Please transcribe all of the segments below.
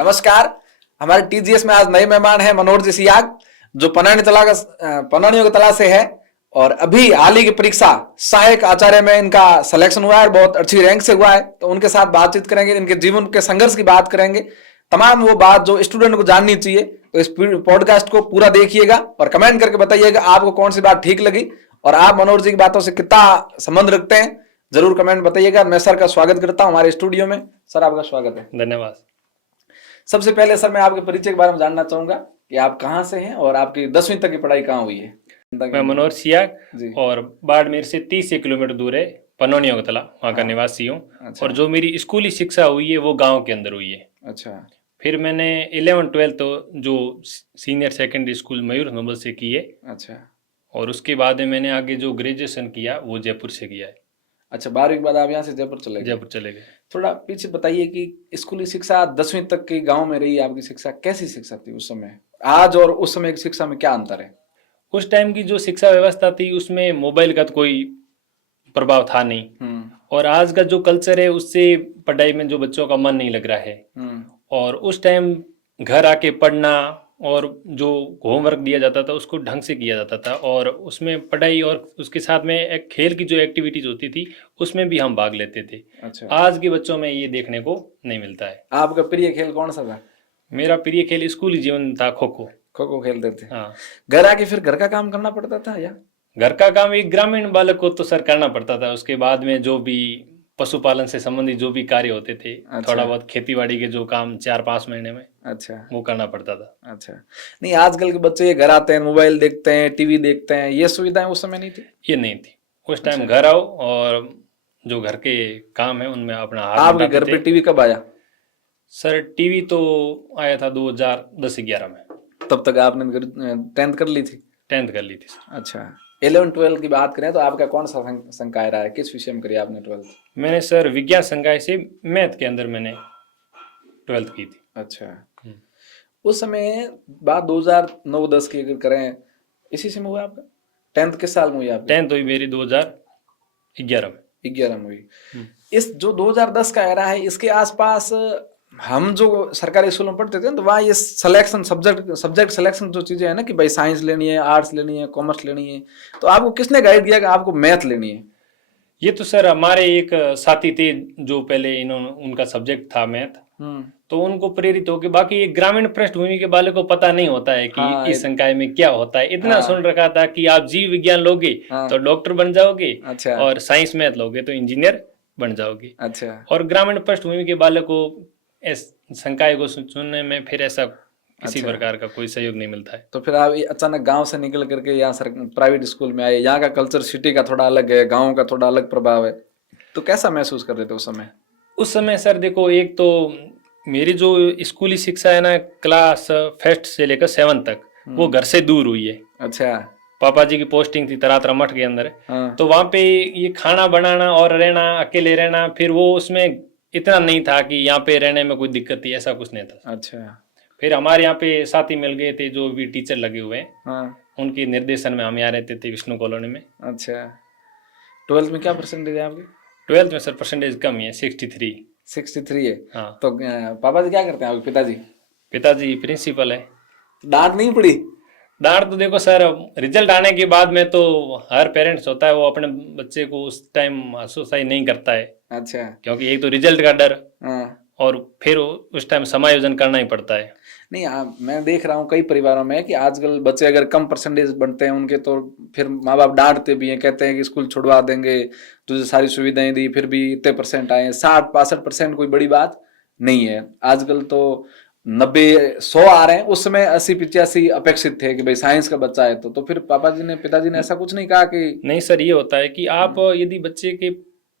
नमस्कार। हमारे टीजीएस में आज नए मेहमान हैं मनोहर जी सियाग, जो पनानियों के तला से है और अभी हाल ही की परीक्षा सहायक आचार्य में इनका सिलेक्शन हुआ है और बहुत अच्छी रैंक से हुआ है। तो उनके साथ बातचीत करेंगे, इनके जीवन के संघर्ष की बात करेंगे, तमाम वो बात जो स्टूडेंट को जाननी चाहिए। तो इस पॉडकास्ट को पूरा देखिएगा और कमेंट करके बताइएगा आपको कौन सी बात ठीक लगी और आप मनोहर जी की बातों से कितना संबंध रखते हैं, जरूर कमेंट बताइएगा। मैं सर का स्वागत करता हूं हमारे स्टूडियो में। सर आपका स्वागत है। धन्यवाद। सबसे पहले सर मैं आपके परिचय के बारे में जानना चाहूंगा कि आप कहाँ से हैं और आपकी 10वीं तक की पढ़ाई कहाँ हुई है। मैं मनोहर सियाग और बाड़मेर से 30 किलोमीटर दूर है पनौनियों का तला, वहाँ का निवासी हूँ। अच्छा। और जो मेरी स्कूली शिक्षा हुई है वो गांव के अंदर हुई है। अच्छा। फिर मैंने 11-12 तो जो सीनियर सेकेंडरी स्कूल मयूर नोबल से की है। अच्छा। और उसके बाद में मैंने आगे जो ग्रेजुएशन किया वो जयपुर से किया है। अच्छा, 12वीं के बाद आप यहाँ से जयपुर चले गए। जयपुर चले गए। थोड़ा पीछे बताइए कि स्कूली शिक्षा 10वीं तक की गांव में रही, आपकी शिक्षा कैसी शिक्षा थी उस समय, आज और उस समय की शिक्षा में क्या अंतर है? उस टाइम की जो शिक्षा व्यवस्था थी उसमें मोबाइल का तो कोई प्रभाव था नहीं, और आज का जो कल्चर है उससे पढ़ाई में जो बच्चों का मन नहीं लग रहा है। और उस टाइम घर आके पढ़ना और जो होमवर्क दिया जाता था उसको ढंग से किया जाता था, और उसमें पढ़ाई और उसके साथ में एक खेल की जो एक्टिविटीज होती थी उसमें भी हम भाग लेते थे। अच्छा। आज के बच्चों में ये देखने को नहीं मिलता है। आपका प्रिय खेल कौन सा था? मेरा प्रिय खेल स्कूली जीवन था खो खो। खो खो खेलते थे। हाँ। घर आके फिर घर का काम करना पड़ता था या? घर का काम एक ग्रामीण बालक को तो सर करना पड़ता था। उसके बाद में जो भी पशुपालन से संबंधित जो भी कार्य होते थे, थोड़ा बहुत खेतीबाड़ी के जो काम 4-5 महीने में, अच्छा, वो करना पड़ता था। अच्छा। नहीं, आजकल के बच्चे घर आते हैं, मोबाइल देखते हैं, टीवी देखते हैं, ये सुविधाएं उस समय नहीं थी? ये नहीं थी उस टाइम। घर आओ और जो घर के काम है उनमें अपना हाथ आपके घर पे टीवी कब आया? सर टीवी तो आया था 2010-11 में। तब तक आपने 10th कर ली थी? 10th कर ली थी। अच्छा। 11-12 की बात करें तो आपका कौन सा संकाय रहा है, किस विषय में करी आपने 12th? मैंने सर विज्ञान संकाय से मैथ के अंदर मैंने 12th की थी। अच्छा। उस समय बात 2009-10 की अगर करें, इसी से में हुआ आपका 10th किस साल में हुई आपकी? 10th हुई मेरी 2011 में। 11 में हुई। इस जो 2010 का एरा है, इसके आसपास हम जो सरकारी स्कूलों में पढ़ते थे तो वहाँ ये सिलेक्शन सब्जेक्ट सिलेक्शन जो चीजें है ना कि भाई साइंस लेनी है, आर्ट्स लेनी है, कॉमर्स लेनी है, तो आपको किसने गाइड किया कि आपको मैथ लेनी है? ये तो सर हमारे एक साथी थे जो पहले उनका सब्जेक्ट था मैथ, तो उनको प्रेरित होकर। बाकी एक ग्रामीण पृष्ठभूमि के बालक को पता नहीं होता है कि इस संकाय में क्या होता है। इतना सुन रखा था कि आप जीव विज्ञान लोगे तो डॉक्टर बन जाओगे। अच्छा। और साइंस मैथ लोगे तो इंजीनियर बन जाओगे। अच्छा। और ग्रामीण पृष्ठभूमि के बालक को इस संकाय को चुनने में फिर ऐसा किसी प्रकार का कोई सहयोग नहीं मिलता है। तो फिर आप अचानक गांव से निकल करके यहाँ प्राइवेट स्कूल में आए। यहाँ का कल्चर सिटी का थोड़ा अलग है, गांव का थोड़ा अलग प्रभाव है, तो कैसा महसूस कर रहे थे उस समय? उस समय सर देखो, एक तो मेरी जो स्कूली शिक्षा है ना, क्लास 1st से लेकर 7th तक वो घर से दूर हुई है। अच्छा। पापा जी की पोस्टिंग थी तरातरा मठ के अंदर। तो वहाँ पे ये खाना बनाना और रहना, अकेले रहना, फिर वो उसमें इतना नहीं था कि यहाँ पे रहने में कोई दिक्कत थी, ऐसा कुछ नहीं था। अच्छा। फिर हमारे यहाँ पे साथी मिल गए थे जो भी टीचर लगे हुए हैं, उनके निर्देशन में हम यहाँ रहते थे विष्णु कॉलोनी में। अच्छा। 12th में क्या परसेंटेज है आपकी? 12th में सर परसेंटेज कम है, 63 है। हाँ। तो पापा जी क्या करते हैं आपके पिताजी? पिताजी प्रिंसिपल है। डांट नहीं पड़ी? डांट तो देखो सर, रिजल्ट आने के बाद में तो हर पेरेंट्स होता है वो अपने बच्चे को उस टाइम हसोसाई नहीं करता है। अच्छा। क्योंकि एक तो रिजल्ट का डर, और फिर उस टाइम समायोजन करना ही पड़ता है। नहीं, मैं देख रहा हूँ कई परिवारों में कि आजकल बच्चे अगर कम परसेंटेज बनते हैं उनके, तो फिर माँ बाप डांटते भी हैं, कहते हैं कि स्कूल छुड़वा देंगे, तुझे सारी सुविधाएं दी फिर भी इतने परसेंट आए। 60-65% कोई बड़ी बात नहीं है। आजकल तो 90-100 आ रहे हैं, उस समय 80-85 अपेक्षित थे कि भाई साइंस का बच्चा है। तो फिर पिताजी ने ऐसा कुछ नहीं कहा कि? नहीं सर, ये होता है कि आप यदि बच्चे के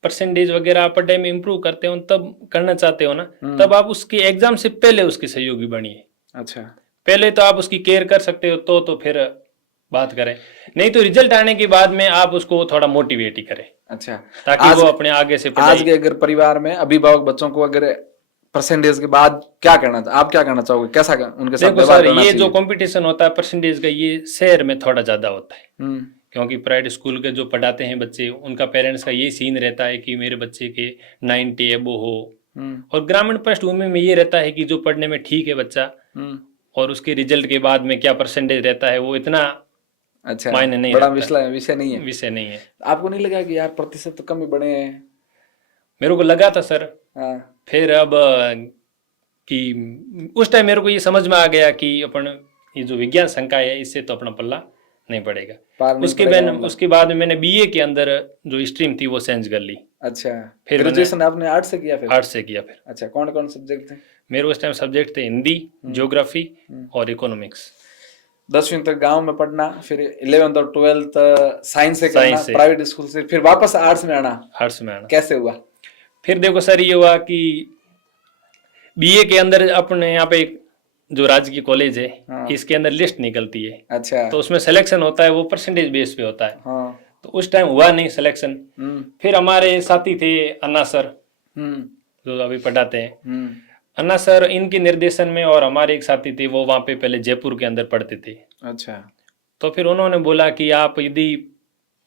परसेंटेज वगैरह पढ़ाई में इम्प्रूव करते हो, तब करना चाहते हो ना, तब आप उसके एग्जाम से पहले उसके सहयोगी बनिए। अच्छा। पहले तो आप उसकी केयर कर सकते हो तो फिर बात करें, नहीं तो रिजल्ट आने के बाद में आप उसको थोड़ा मोटिवेट ही करें। अच्छा। ताकि वो अपने आगे से आज के अगर परिवार में अभिभावक बच्चों को अगर परसेंटेज के बाद क्या करना, आप क्या करना चाहोगे, कैसा उनके साथ व्यवहार करना चाहिए? ये जो कंपटीशन होता है परसेंटेज का, ये शहर में थोड़ा ज्यादा होता है, क्योंकि प्राइवेट स्कूल के जो पढ़ाते हैं बच्चे, उनका पेरेंट्स का ये सीन रहता है कि मेरे बच्चे के 90 एबो हो, और ग्रामीण पृष्ठभूमि में ये रहता है कि जो पढ़ने में ठीक है बच्चा और उसके रिजल्ट के बाद में क्या परसेंटेज रहता है वो इतना अच्छा मायने नहीं बड़ा रखता। विषय नहीं है। विषय नहीं है। आपको नहीं लगा कि यार प्रतिशत तो कम ही बढ़े हैं? मेरे को लगा था सर। हाँ फिर अब कि उस टाइम मेरे को ये समझ में आ गया कि अपन ये जो विज्ञान संकाय है इससे तो अपना पल्ला नहीं पड़ेगा। पार नहीं उसके पड़ेगा बाद मतलब। उसके बाद में मैंने बीए के अंदर जो स्ट्रीम थी वो चेंज कर ली। अच्छा फिर ग्रेजुएशन आपने आर्ट से किया फिर? आर्ट से किया फिर। अच्छा कौन कौन सब्जेक्ट थे? मेरे उस टाइम सब्जेक्ट थे हिंदी, ज्योग्राफी और इकोनॉमिक्स। 10वीं तक गांव में पढ़ना, फिर 11th और 12th साइंस से करना साइंस से। प्राइवेट स्कूल से, फिर वापस आर्ट्स में आना। आर्ट्स में आना कैसे हुआ? फिर देखो सर ये हुआ कि बीए के अंदर अपने यहाँ पे एक जो राजकीय कॉलेज है हाँ। इसके अंदर लिस्ट निकलती है। अच्छा तो उसमें सिलेक्शन होता है वो परसेंटेज बेस पे होता है। हाँ तो उस टाइम हुआ नहीं सिलेक्शन। फिर हमारे साथी थे अन्ना सर जो अभी पढ़ाते हैं। अन्ना सर इनके निर्देशन में और हमारे एक साथी थे वो वहाँ पे पहले जयपुर के अंदर पढ़ते थे। अच्छा तो फिर उन्होंने बोला कि आप यदि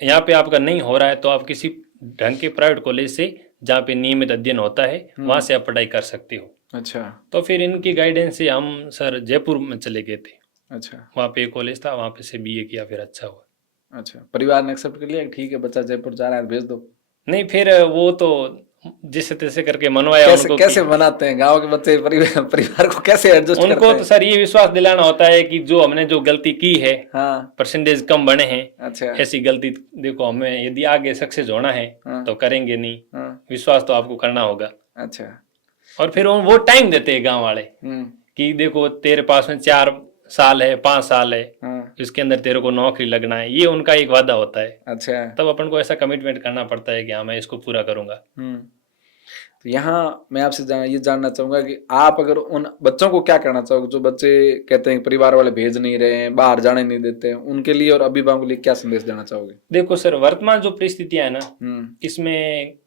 यहाँ पे आपका नहीं हो रहा है तो आप किसी ढंग के प्राइवेट कॉलेज से जहाँ पे नियमित अध्ययन होता है वहाँ से आप पढ़ाई कर सकते हो। अच्छा तो फिर इनकी गाइडेंस से हम सर जयपुर में चले गए थे। अच्छा वहाँ पे एक कॉलेज था वहाँ पे से बीए किया फिर अच्छा हुआ। अच्छा परिवार ने एक्सेप्ट कर लिया ठीक है बच्चा जयपुर जा रहा है भेज दो? नहीं फिर वो तो जिसे तैसे करके मनवाया कैसे उनको। कैसे बनाते हैं गांव के बच्चे परिवार को कैसे एडजस्ट करते उनको हैं? तो सर ये विश्वास दिलाना होता है कि जो हमने जो गलती की है हाँ परसेंटेज कम बने हैं अच्छा ऐसी गलती देखो हमें यदि आगे सक्सेस होना है हाँ। तो करेंगे नहीं। हाँ विश्वास तो आपको करना होगा। अच्छा और फिर वो टाइम देते हैं गांव वाले कि देखो तेरे पास में 4 साल है 5 साल है हाँ इसके अंदर तेरे को नौकरी लगना है ये उनका एक वादा होता है। अच्छा तब अपन को ऐसा कमिटमेंट करना पड़ता है कि हाँ मैं इसको पूरा करूंगा। तो यहाँ मैं आपसे ये जानना चाहूंगा कि आप अगर उन बच्चों को क्या कहना चाहोगे जो बच्चे कहते हैं परिवार वाले भेज नहीं रहे हैं बाहर जाने नहीं देते हैं उनके लिए और अभिभावकों के लिए क्या संदेश देना चाहोगे? देखो सर वर्तमान जो परिस्थितियां है ना इसमें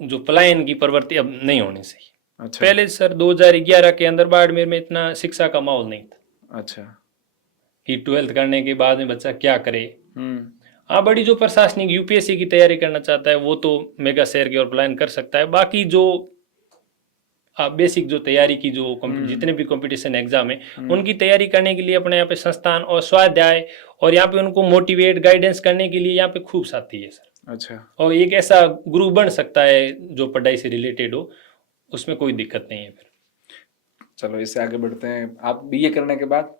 जो पलायन की प्रवृत्ति अब नहीं होनी चाहिए। अच्छा पहले सर 2011 के अंदर बाड़मेर में इतना शिक्षा का माहौल नहीं था। अच्छा कि 12th करने के बाद में बच्चा क्या करे। हाँ बड़ी जो प्रशासनिक यूपीएससी की तैयारी करना चाहता है वो तो मेगा शहर की ओर प्लान कर सकता है। बाकी जो बेसिक जो तैयारी की जो जितने भी कंपटीशन एग्जाम है उनकी तैयारी करने के लिए अपने यहाँ पे संस्थान और स्वाध्याय और यहाँ पे उनको मोटिवेट गाइडेंस करने के लिए यहाँ पे खूब साथी है सर। अच्छा और एक ऐसा ग्रुप बन सकता है जो पढ़ाई से रिलेटेड हो उसमें कोई दिक्कत नहीं है। फिर चलो इससे आगे बढ़ते हैं। आप बीए करने के बाद?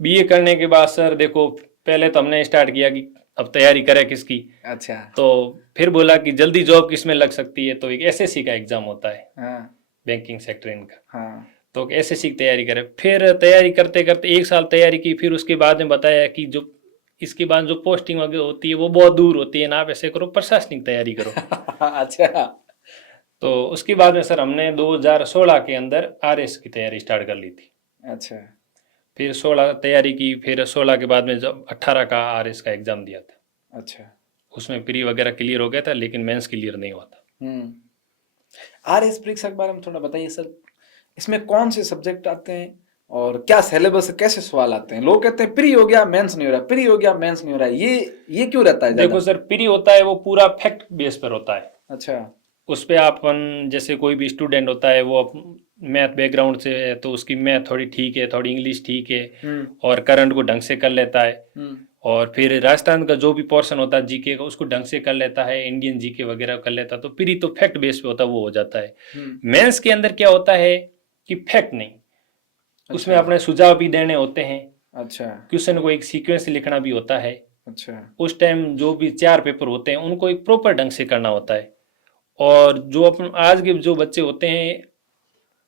बीए करने के बाद सर देखो पहले तो हमने स्टार्ट किया कि अब तैयारी करें किसकी। अच्छा तो फिर बोला कि जल्दी जॉब किस में लग सकती है तो एक एसएससी का एग्जाम होता है। हाँ बैंकिंग सेक्टर इनका। हाँ तो एसएससी की तैयारी करें। फिर तैयारी करते करते 1 साल तैयारी की। फिर उसके बाद में बताया कि जो इसके बाद जो पोस्टिंग वगैरह होती है वो बहुत दूर होती है ना आप ऐसे करो प्रशासनिक तैयारी करो। अच्छा तो उसके बाद में सर हमने 2016 के अंदर आरएस की तैयारी स्टार्ट कर ली थी। अच्छा फिर 16 तैयारी की। फिर 16 के बाद में जब 18 का आरएस का एग्जाम दिया था। अच्छा उसमें प्री वगैरह क्लियर हो गया था लेकिन मेंस क्लियर नहीं हुआ था। आरएस परीक्षा के बारे में थोड़ा बताइए सर। इसमें कौन से सब्जेक्ट आते हैं और क्या सिलेबस, कैसे सवाल आते हैं? लोग कहते हैं प्री हो गया मेंस नहीं हो रहा, प्री हो गया मेंस नहीं हो रहा, ये क्यों रहता है? देखो सर प्री होता है वो पूरा फैक्ट बेस पर होता है। अच्छा उस पर अपन जैसे कोई भी स्टूडेंट होता है वो मैथ बैकग्राउंड से है तो उसकी मैथ थोड़ी ठीक है, थोड़ी इंग्लिश ठीक है और करंट को ढंग से कर लेता है। और फिर राजस्थान का जो भी पोर्शन होता है जीके का उसको ढंग से कर लेता है, इंडियन जीके वगैरह कर लेता है। तो प्री तो फैक्ट बेस पे होता है वो हो जाता है। मेंस के अंदर क्या होता है कि फैक्ट नहीं, उसमें अपने सुझाव भी देने होते हैं। अच्छा क्वेश्चन को एक सीक्वेंस लिखना भी होता है। अच्छा उस टाइम जो भी 4 पेपर होते हैं उनको एक प्रॉपर ढंग से करना होता है। और जो अपन आज के जो बच्चे होते हैं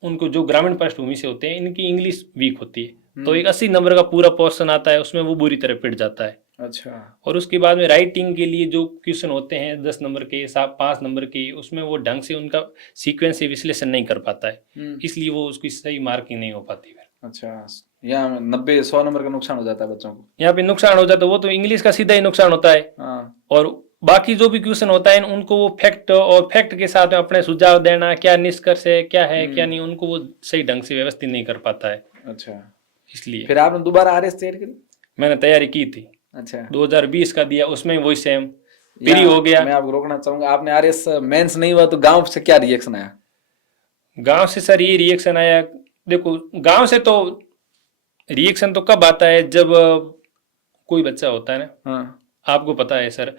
उनको जो ग्रामीण पृष्ठभूमि से होते हैं इनकी इंग्लिश वीक होती है तो एक 80 नंबर का पूरा पोर्शन आता है उसमें वो बुरी तरह पिट जाता है। अच्छा और उसके बाद में राइटिंग के लिए जो क्वेश्चन होते हैं 10 नंबर के 5 नंबर के उसमें वो ढंग से उनका सीक्वेंस से विश्लेषण नहीं कर पाता है इसलिए वो उसकी सही मार्किंग नहीं हो पाती है। अच्छा यहाँ 90-100 नंबर का नुकसान हो जाता है बच्चों को। यहाँ पे नुकसान हो जाता है वो तो इंग्लिश का सीधा ही नुकसान होता है। और बाकी जो भी क्वेश्चन होता है उनको वो फैक्ट और फैक्ट के साथ में अपने सुझाव देना, क्या निष्कर्ष है क्या है क्या नहीं, उनको वो सही ढंग से व्यवस्थित नहीं कर पाता है। अच्छा इसलिए फिर आपने दोबारा आरएस तैयारी की? मैंने तैयारी की थी। अच्छा 2020 का दिया उसमें वही सेम प्री हो गया। मैं आपको रोकना चाहूंगा, आपने आरएस मेंस नहीं हुआ तो गांव से क्या रिएक्शन आया? गांव से सर ये रिएक्शन आया, देखो गांव से तो रिएक्शन तो कब आता है जब कोई बच्चा होता है ना, हाँ आपको पता है सर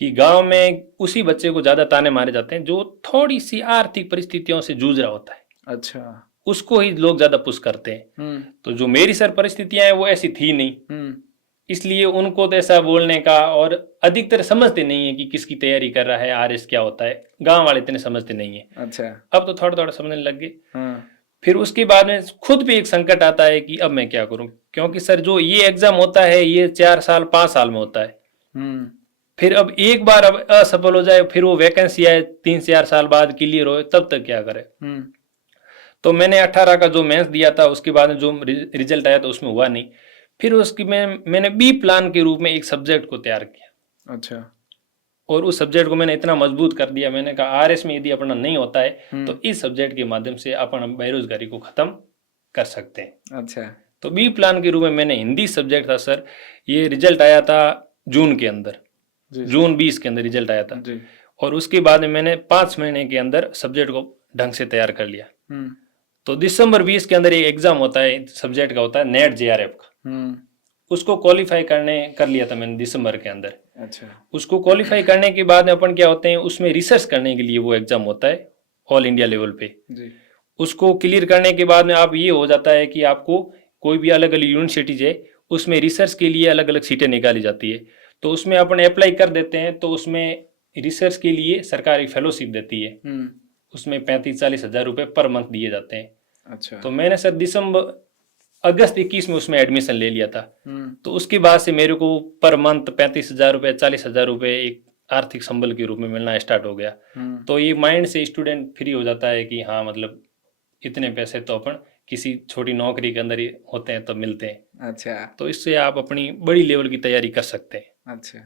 कि गांव में उसी बच्चे को ज्यादा ताने मारे जाते हैं जो थोड़ी सी आर्थिक परिस्थितियों से जूझ रहा होता है, अच्छा उसको ही लोग ज्यादा पुश करते हैं। तो जो मेरी सर परिस्थितियां हैं वो ऐसी थी नहीं, इसलिए उनको तो ऐसा बोलने का, और अधिकतर समझते नहीं है कि किसकी तैयारी कर रहा है, आरएस क्या होता है, गांव वाले इतने समझते नहीं है। अच्छा अब तो थोड़ा थोड़ा समझने लग गए। फिर उसके बाद में खुद पे एक संकट आता है कि अब मैं क्या करूं, क्योंकि सर जो ये एग्जाम होता है ये 4 साल 5 साल में होता है। फिर अब एक बार अब असफल हो जाए, फिर वो वैकेंसी आए 3-4 साल बाद क्लियर हो, तब तक क्या करे। तो मैंने 18 का जो मेंस दिया था, उसके बाद में जो रिजल्ट आया था उसमें हुआ नहीं। फिर उसकी मैंने बी प्लान के रूप में एक सब्जेक्ट को तैयार किया। अच्छा। और उस सब्जेक्ट को मैंने इतना मजबूत कर दिया, मैंने कहा आरएस में यदि अपना नहीं होता है तो इस सब्जेक्ट के माध्यम से अपन बेरोजगारी को खत्म कर सकते हैं। अच्छा। तो बी प्लान के रूप में मैंने हिंदी सब्जेक्ट था सर, ये रिजल्ट आया था जून के अंदर, जून 20 के अंदर रिजल्ट आया था। और उसके बाद में मैंने 5 महीने के अंदर सब्जेक्ट को ढंग से तैयार कर लिया। तो दिसंबर 20 के अंदर एक एग्जाम होता है सब्जेक्ट का, होता है नेट जेआरएफ का, उसको क्वालिफाई कर लिया था मैंने दिसंबर के अंदर। अच्छा। उसको क्वालिफाई करने के बाद में अपन क्या होते हैं, उसमें रिसर्च करने के लिए वो एग्जाम होता है ऑल इंडिया लेवल पे जी। उसको क्लियर करने के बाद में आप ये हो जाता है कि आपको कोई भी अलग अलग यूनिवर्सिटीज है उसमें रिसर्च के लिए अलग अलग सीटें निकाली जाती है, तो उसमें अपन अप्लाई कर देते हैं। तो उसमें रिसर्च के लिए सरकारी फेलोशिप देती है, उसमें 35-40 हज़ार रुपये पर मंथ दिए जाते हैं। अच्छा। तो मैंने सर अगस्त 21 में उसमें एडमिशन ले लिया था। तो उसके बाद से मेरे को पर मंथ 35,000 रुपये 40,000 रुपये एक आर्थिक संबल के रूप में मिलना स्टार्ट हो गया। तो ये माइंड से स्टूडेंट फ्री हो जाता है कि हाँ मतलब इतने पैसे तो अपन किसी छोटी नौकरी के अंदर ही होते हैं तो मिलते हैं। अच्छा। तो इससे आप अपनी बड़ी लेवल की तैयारी कर सकते हैं। अच्छा।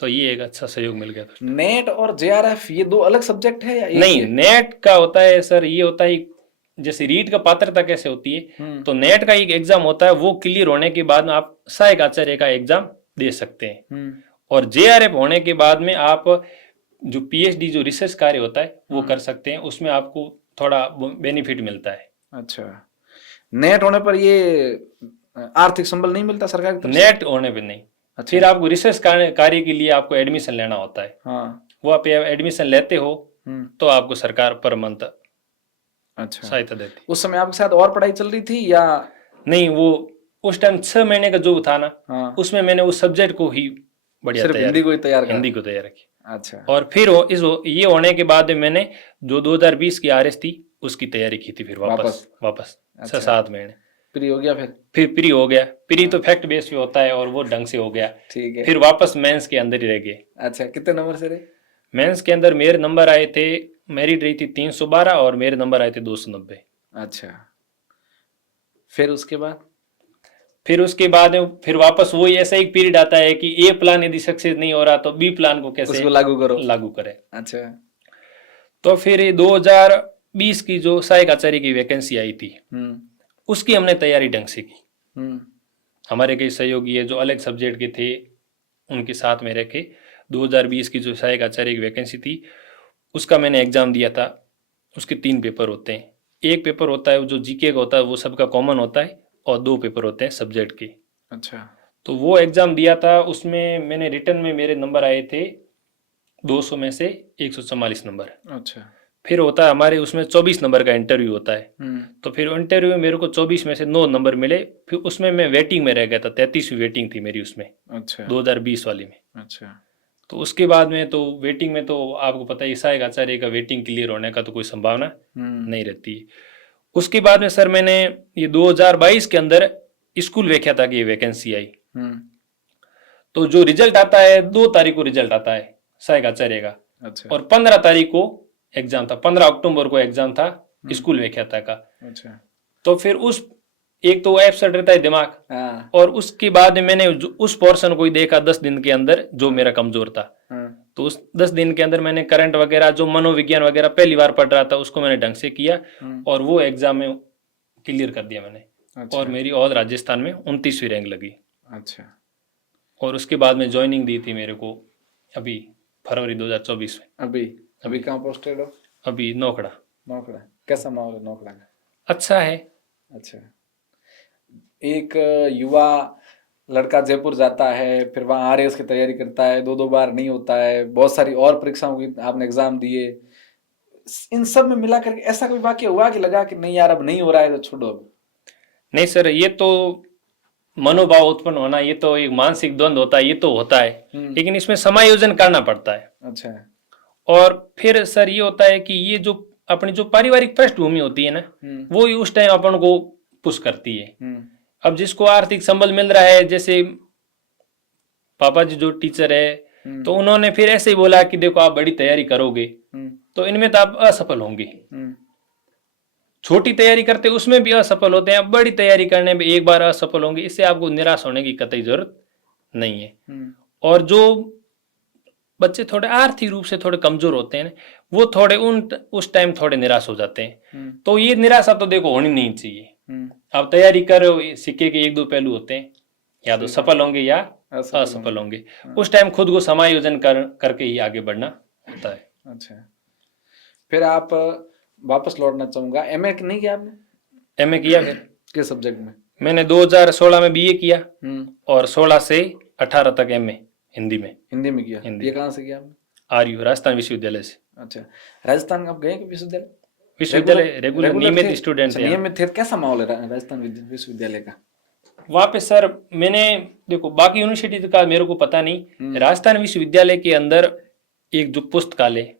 तो ये एक अच्छा सहयोग मिल गया था। नेट और जेआरएफ ये दो अलग सब्जेक्ट है या एक नहीं, नेट का होता है सर, ये होता है जैसे रीट का पात्रता कैसे होती है, तो नेट का एक एग्जाम होता है, वो क्लियर होने के बाद में आप सहायक आचार्य का एग्जाम दे सकते हैं। और जेआरएफ होने के बाद में आप जो पीएचडी जो रिसर्च कार्य होता है वो कर सकते हैं, उसमें आपको थोड़ा बेनिफिट मिलता है। अच्छा। नेट होने पर ये आर्थिक संबल नहीं मिलता सरकार की तरफ से? नेट होने पर नहीं। अच्छा। फिर आपको रिसर्च कार्य के लिए आपको एडमिशन लेना होता है। हाँ। वो आप एडमिशन लेते हो तो आपको सरकार पर मंथ अच्छा सहायता देती। उस समय आपके साथ और पढ़ाई चल रही थी या नहीं? वो उस टाइम 6 महीने का जो था ना, हाँ। उसमें मैंने उस सब्जेक्ट को ही बढ़िया सिर्फ हिंदी को ही तैयार किया। हिंदी को तैयार किया। अच्छा। और फिर ये होने के बाद मैंने जो 2020 की आरएस थी उसकी तैयारी की थी, फिर वापस अच्छा। 7 महीने प्री हो गया, फिर प्री हो गया। प्री तो फैक्ट बेस पे होता है और वो ढंग से हो गया। ठीक है। फिर वापस मेंस के अंदर ही रह गए। अच्छा, कितने नंबर से रहे मेंस के अंदर? मेरे नंबर आए थे, मेरिट रही थी 312 और मेरे नंबर आए थे 290। अच्छा। फिर उसके बाद फिर वापस वही ऐसा एक पीरियड आता है कि ए प्लान यदि सक्सेस नहीं हो रहा तो बी प्लान को कैसे लागू करें। अच्छा। तो फिर 2020 की जो सहायक आचार्य की वैकेंसी आई थी उसकी हमने तैयारी ढंग से की। हमारे कई सहयोगी है जो अलग सब्जेक्ट के थे, उनके साथ में रह के 2020 की जो सहायक आचार्य की वैकेंसी थी उसका मैंने एग्जाम दिया था। उसके 3 पेपर होते हैं। एक पेपर होता है जो जीके का होता है, वो सबका कॉमन होता है, और 2 पेपर होते हैं सब्जेक्ट के। अच्छा। तो वो एग्जाम दिया था, उसमें मैंने रिटर्न में मेरे नंबर आए थे 200 में से 144 नंबर। अच्छा। फिर होता है हमारे उसमें 24 नंबर का इंटरव्यू होता है। तो फिर इंटरव्यू में मेरे को 24 में से 9 नंबर मिले। फिर उसमें मैं वेटिंग में रह गया था, 33वीं वेटिंग थी मेरी उसमें। अच्छा। 2020 वाली में। अच्छा। तो उसके बाद में तो वेटिंग में तो आपको पता है सहायक आचार्य का वेटिंग क्लियर होने का तो कोई संभावना नहीं रहती। उसके बाद में सर मैंने ये 2022 के अंदर स्कूल देखा था कि ये वैकेंसी आई। तो जो रिजल्ट आता है 2 तारीख को रिजल्ट आता है सहायक आचार्य का। अच्छा। और 15 तारीख को एग्जाम था, 15 अक्टूबर को एग्जाम था स्कूल व्याख्याता का। अच्छा। तो फिर एक तो एब्सेंट रहता है दिमाग। हाँ। और उसके बाद मैंने उस पोर्शन को ही देखा 10 दिन के अंदर जो मेरा कमजोर था। हाँ। तो उस 10 दिन के अंदर मैंने करंट वगैरह जो मनोविज्ञान वगैरह पहली बार पढ़ रहा था उसको मैंने ढंग से किया और वो एग्जाम में क्लियर कर दिया मैंने। अच्छा। और मेरी ऑल राजस्थान में 29वीं रैंक लगी। अच्छा। और उसके बाद में ज्वाइनिंग दी थी मेरे को अभी फरवरी 2024 में। अभी कहाँ पोस्टेड हो? अभी नौखड़ा। कैसा माहौल है नौखड़ा का? अच्छा है। अच्छा, एक युवा लड़का जयपुर जाता है, फिर वहाँ आरएएस की तैयारी करता है, 2-2 बार नहीं होता है, बहुत सारी और परीक्षाओं की आपने एग्जाम दिए, इन सब में मिला करके ऐसा कोई वाक्य हुआ कि लगा कि नहीं यार अब नहीं हो रहा है तो छोड़ो अब? नहीं सर, ये तो मनोभाव उत्पन्न होना, ये तो एक मानसिक द्वंद्व होता है, ये तो होता है, लेकिन इसमें समायोजन करना पड़ता है। अच्छा। और फिर सर ये होता है कि ये जो अपनी जो पारिवारिक पृष्ठभूमि होती है ना, वो ही उस टाइम अपन को पुश करती है। अब जिसको आर्थिक संबल मिल रहा है, जैसे पापा जी जो टीचर है, तो उन्होंने फिर ऐसे ही बोला कि देखो आप बड़ी तैयारी करोगे तो इनमें तो आप असफल होंगे, छोटी तैयारी करते उसमें भी असफल होते हैं, अब बड़ी तैयारी करने में एक बार असफल होंगे, इससे आपको निराश होने की कतई जरूरत नहीं है। और जो बच्चे थोड़े आर्थिक रूप से थोड़े कमजोर होते हैं वो थोड़े उस टाइम थोड़े निराश हो जाते हैं। तो ये निराशा तो देखो होनी नहीं चाहिए। आप तैयारी कर रहे हो, सिक्के के 1-2 पहलू होते हैं, या तो सफल होंगे या असफल होंगे। उस टाइम खुद को समायोजन करके ही आगे बढ़ना होता है। अच्छा, फिर आप वापस लौटना चाहूंगा, एमए नहीं किया आपने? एमए किया फिर किस सब्जेक्ट में? मैंने 2016 में बीए किया और 16 से 18 तक एमए हिंदी में किया। ये कहाँ से किया आपने? आरयू राजस्थान विश्वविद्यालय से। अच्छा, राजस्थान आप गए विश्वविद्यालय? रेगुलर नियमित स्टूडेंट थे। नियमित थे, कैसा माहौल है राजस्थान विश्वविद्यालय का? वहाँ पे सर मैंने देखो बाकी यूनिवर्सिटी का मेरे को पता नहीं, राजस्थान विश्वविद्यालय के अंदर एक जो पुस्तकालय,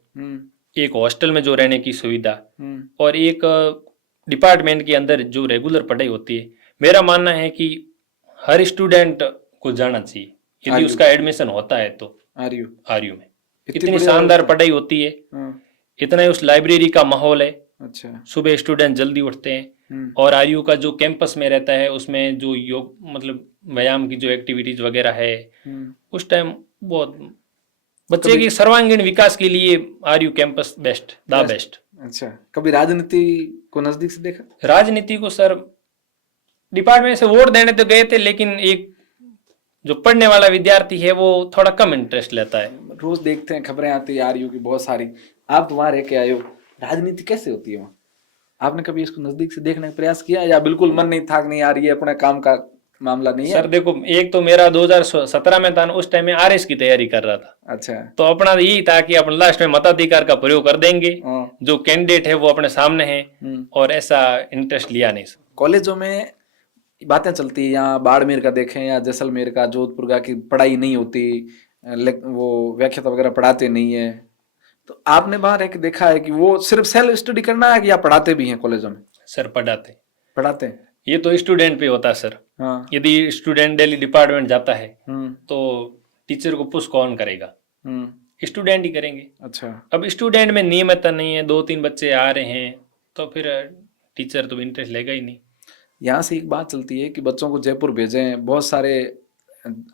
एक हॉस्टल में जो रहने की सुविधा, और एक डिपार्टमेंट के अंदर जो रेगुलर पढ़ाई होती है, मेरा मानना है कि हर स्टूडेंट को जाना चाहिए यदि उसका एडमिशन होता है तो। आरयू में इतनी शानदार पढ़ाई होती है, इतना ही उस लाइब्रेरी का माहौल है। अच्छा, सुबह स्टूडेंट जल्दी उठते हैं, और आरयू का जो कैंपस में रहता है उसमें जो योग मतलब व्यायाम की जो एक्टिविटीज वगैरह है, उस टाइम बहुत बच्चे के सर्वांगीण विकास के लिए आरयू कैंपस बेस्ट। अच्छा, कभी राजनीति को नजदीक से देखा? राजनीति को सर डिपार्टमेंट से वोट देने तो गए थे, लेकिन एक जो पढ़ने वाला विद्यार्थी है वो थोड़ा कम इंटरेस्ट लेता है। रोज देखते हैं खबरें आती है आरयू की बहुत सारी, आप तो वहां रह के आए हो, राजनीति कैसे होती है वहाँ? आपने कभी इसको नजदीक से देखने का प्रयास किया या बिल्कुल मन नहीं था कि नहीं यार ये अपने काम का मामला नहीं है? सर देखो, एक तो मेरा 2017 में था, उस टाइम में आरएस की तैयारी कर रहा था। अच्छा, तो अपना यही था कि अपन लास्ट में मताधिकार का प्रयोग कर देंगे, जो कैंडिडेट है वो अपने सामने है, और ऐसा इंटरेस्ट लिया नहीं। कॉलेजों में बातें चलती है, यहाँ बाड़मेर का देखें या जैसलमेर का, जोधपुर का, की पढ़ाई नहीं होती, वो व्याख्याता वगैरह पढ़ाते नहीं है, तो आपने वहां रह के देखा है कि वो सिर्फ सेल्फ स्टडी करना है कि या पढ़ाते भी हैं कॉलेजों में? सर पढ़ाते हैं। ये तो स्टूडेंट पे होता है सर। हाँ। यदि स्टूडेंट डेली डिपार्टमेंट जाता है तो टीचर को पुश कौन करेगा? स्टूडेंट ही करेंगे। अच्छा, अब स्टूडेंट में नियमितता नहीं है, 2-3 बच्चे आ रहे हैं तो फिर टीचर तो इंटरेस्ट लेगा ही नहीं। यहाँ से एक बात चलती है कि बच्चों को जयपुर भेजें, बहुत सारे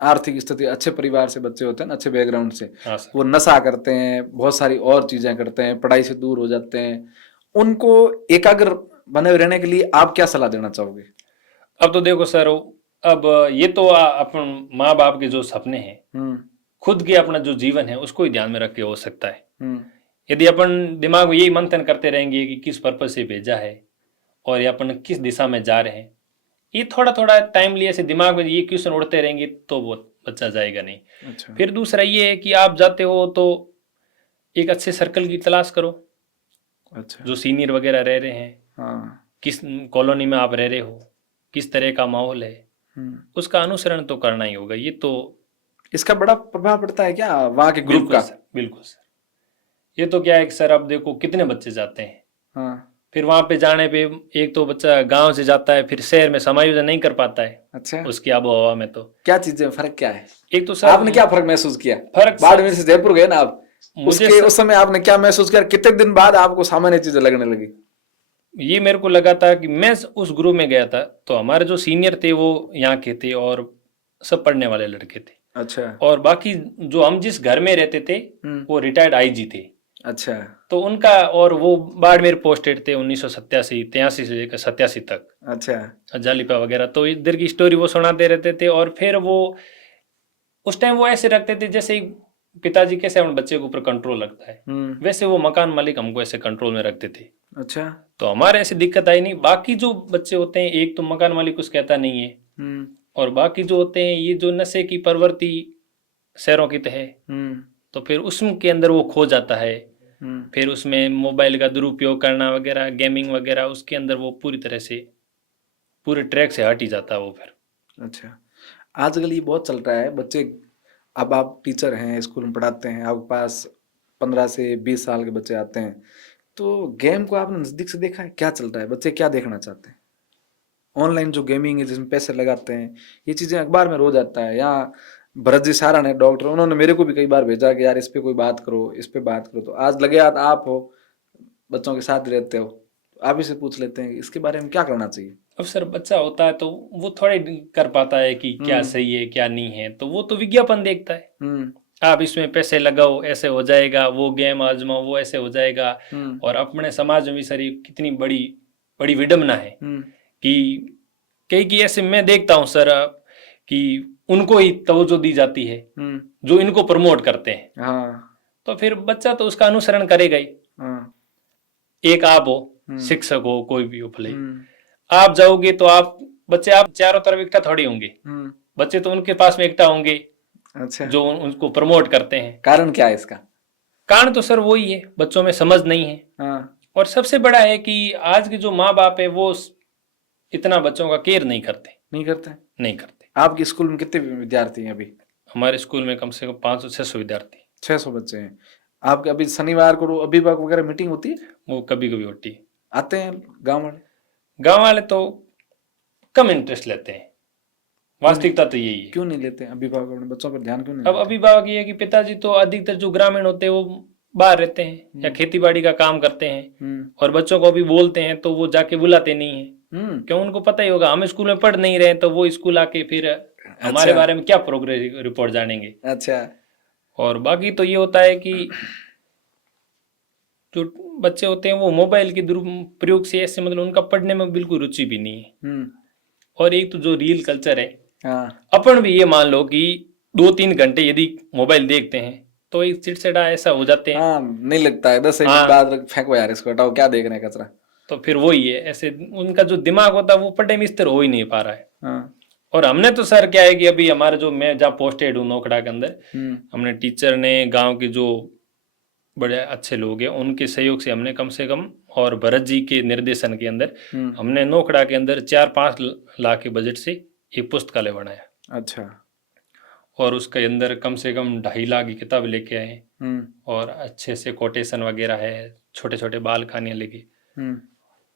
आर्थिक स्थिति अच्छे परिवार से बच्चे होते हैं, अच्छे बैकग्राउंड से, वो नशा करते हैं, बहुत सारी और चीजें करते हैं, पढ़ाई से दूर हो जाते हैं, उनको एकाग्र बने रहने के लिए आप क्या सलाह देना चाहोगे? अब तो देखो सर, अब ये तो अपन माँ बाप के जो सपने हैं, खुद के अपना जो जीवन है उसको ही ध्यान में रख के हो सकता है। यदि अपन दिमाग में यही मंथन करते रहेंगे कि किस पर्पज से भेजा है और ये अपन किस दिशा में जा रहे हैं, ये थोड़ा थोड़ा टाइम लिए से दिमाग में ये क्वेश्चन उड़ते रहेंगे तो वो बच्चा जाएगा नहीं। अच्छा। फिर दूसरा ये है कि आप जाते हो तो एक अच्छे सर्कल की तलाश करो। अच्छा। जो सीनियर वगैरह रह रहे हैं, हाँ। किस कॉलोनी में आप रह रहे हो, किस तरह का माहौल है, उसका अनुसरण तो करना ही होगा। ये तो इसका बड़ा प्रभाव पड़ता है क्या वहाँ के ग्रुप का? बिल्कुल सर। ये तो क्या है कि सर अब देखो कितने बच्चे जाते हैं, हाँ। फिर वहां पे जाने पे एक तो बच्चा गांव से जाता है, फिर शहर में समायोजन नहीं कर पाता है। अच्छा। उसकी आबो हवा में तो क्या चीजें फर्क क्या है? एक तो सर आपने क्या फर्क महसूस किया? बाड़मेर से जयपुर गए ना आप, उस समय आपने क्या महसूस किया? कितने दिन बाद आपको सामान्य चीजें लगने लगी? ये मेरे को लगा था कि मैं उस ग्रुप में गया था तो हमारे जो सीनियर थे वो यहाँ के थे और सब पढ़ने वाले लड़के थे। अच्छा। और बाकी जो हम जिस घर में रहते थे वो रिटायर्ड आईजी थे। अच्छा। तो उनका और वो बाड़मेर पोस्टेड थे 1987-83 से लेकर 87 तक। अच्छा। जालिपा वगैरह, तो इधर की स्टोरी वो सुनाते रहते थे। और फिर वो उस टाइम वो ऐसे रखते थे जैसे पिताजी कैसे अपने बच्चे के ऊपर कंट्रोल रखता है, वैसे वो मकान मालिक हमको ऐसे कंट्रोल में रखते थे। अच्छा। तो हमारे ऐसी दिक्कत आई नहीं। बाकी जो बच्चे होते हैं, एक तो मकान मालिक कुछ कहता नहीं है, और बाकी जो होते हैं ये जो नशे की प्रवृत्ति शहरों की है, तो फिर उसके अंदर वो खो जाता है। फिर उसमें मोबाइल का दुरुपयोग करना वगैरह, गेमिंग वगैरह, उसके अंदर वो पूरी तरह से पूरे ट्रैक से हट ही जाता है वो फिर। अच्छा, आजकल ये बहुत चल रहा है बच्चे, अब आप टीचर हैं, स्कूल में पढ़ाते हैं, आपके पास 15 से 20 साल के बच्चे आते हैं, तो गेम को आपने नज़दीक से देखा है, क्या चल रहा है, बच्चे क्या देखना चाहते हैं? ऑनलाइन जो गेमिंग है जिसमें पैसे लगाते हैं, ये चीज़ें अखबार में रोज आता है। यहाँ भरत जी सारण है डॉक्टर, उन्होंने मेरे को भी कई बार भेजा कि यार इस पे कोई बात करो, इस पे बात करो। तो आज लगे हाथ आप हो, बच्चों के साथ रहते हो, तो आप ही से पूछ लेते हैं कि इसके बारे में क्या करना चाहिए। अब सर बच्चा होता है तो वो थोड़े कर पाता है कि क्या सही है क्या नहीं है, तो वो तो विज्ञापन देखता है। आप इसमें पैसे लगाओ ऐसे हो जाएगा, वो गेम आजमाओ वो ऐसे हो जाएगा। और अपने समाज में भी सर कितनी बड़ी बड़ी विडंबना है कि कई ऐसे मैं देखता हूँ सर कि उनको ही तवज्जो दी जाती है जो इनको प्रमोट करते हैं। हाँ। तो फिर बच्चा तो उसका अनुसरण करेगा ही। हाँ। एक आप हो, शिक्षक हो, कोई भी हो भले, आप जाओगे तो आप बच्चे आप चारों तरफ इकट्ठा थोड़ी होंगे, बच्चे तो उनके पास में इकट्ठा होंगे। अच्छा। जो उनको प्रमोट करते हैं। कारण क्या है इसका? कारण तो सर वही है, बच्चों में समझ नहीं है। हाँ। और सबसे बड़ा है कि आज के जो माँ बाप है वो इतना बच्चों का केयर नहीं करते। नहीं करते। आपके स्कूल में कितने विद्यार्थी हैं अभी? हमारे स्कूल में कम से कम 500-600 विद्यार्थी। 600 बच्चे हैं आपके। अभी शनिवार को अभिभावक वगैरह मीटिंग होती है? वो कभी कभी होती है। आते हैं गांव वाले? गांव वाले तो कम इंटरेस्ट लेते हैं, वास्तविकता तो यही है। क्यों नहीं लेते अभिभावक अपने बच्चों पर ध्यान क्यों नहीं? अब अभिभावक ये है कि पिताजी तो अधिकतर जो ग्रामीण होते हैं वो बाहर रहते हैं या खेती बाड़ी का काम करते हैं, और बच्चों को भी बोलते हैं तो वो जाके बुलाते नहीं है। क्यों? उनको पता ही होगा हम स्कूल में पढ़ नहीं रहे, तो वो स्कूल आके फिर हमारे बारे में क्या प्रोग्रेस रिपोर्ट जानेंगे। अच्छा। और बाकी तो ये होता है कि जो बच्चे होते हैं वो मोबाइल के दुरुपयोग से ऐसे मतलब उनका पढ़ने में बिल्कुल रुचि भी नहीं है। और एक तो जो रील कल्चर है, अपन भी ये मान लो कि 2-3 घंटे यदि मोबाइल देखते हैं तो एक चिड़चिड़ा ऐसा हो जाते हैं। नहीं लगता है 10 मिनट बाद फेंको यार इसको, हटाओ, क्या देख रहे हैं कचरा। तो फिर वही है, ऐसे उनका जो दिमाग होता है वो पढ़ने में स्थिर हो ही नहीं पा रहा है। और हमने तो सर क्या है कि अभी हमारे जो मैं जहाँ पोस्टेड हूँ नोखड़ा के अंदर, हमने टीचर ने गांव के जो बड़े अच्छे लोग हैं उनके सहयोग से हमने कम से कम, और भरत जी के निर्देशन के अंदर हमने नोखड़ा के अंदर 4-5 लाख के बजट से एक पुस्तकालय बनाया। अच्छा। और उसके अंदर कम से कम 2.5 लाख की किताब लेके आए, और अच्छे से कोटेशन वगैरह है, छोटे छोटे बाल कहानियाँ लेके।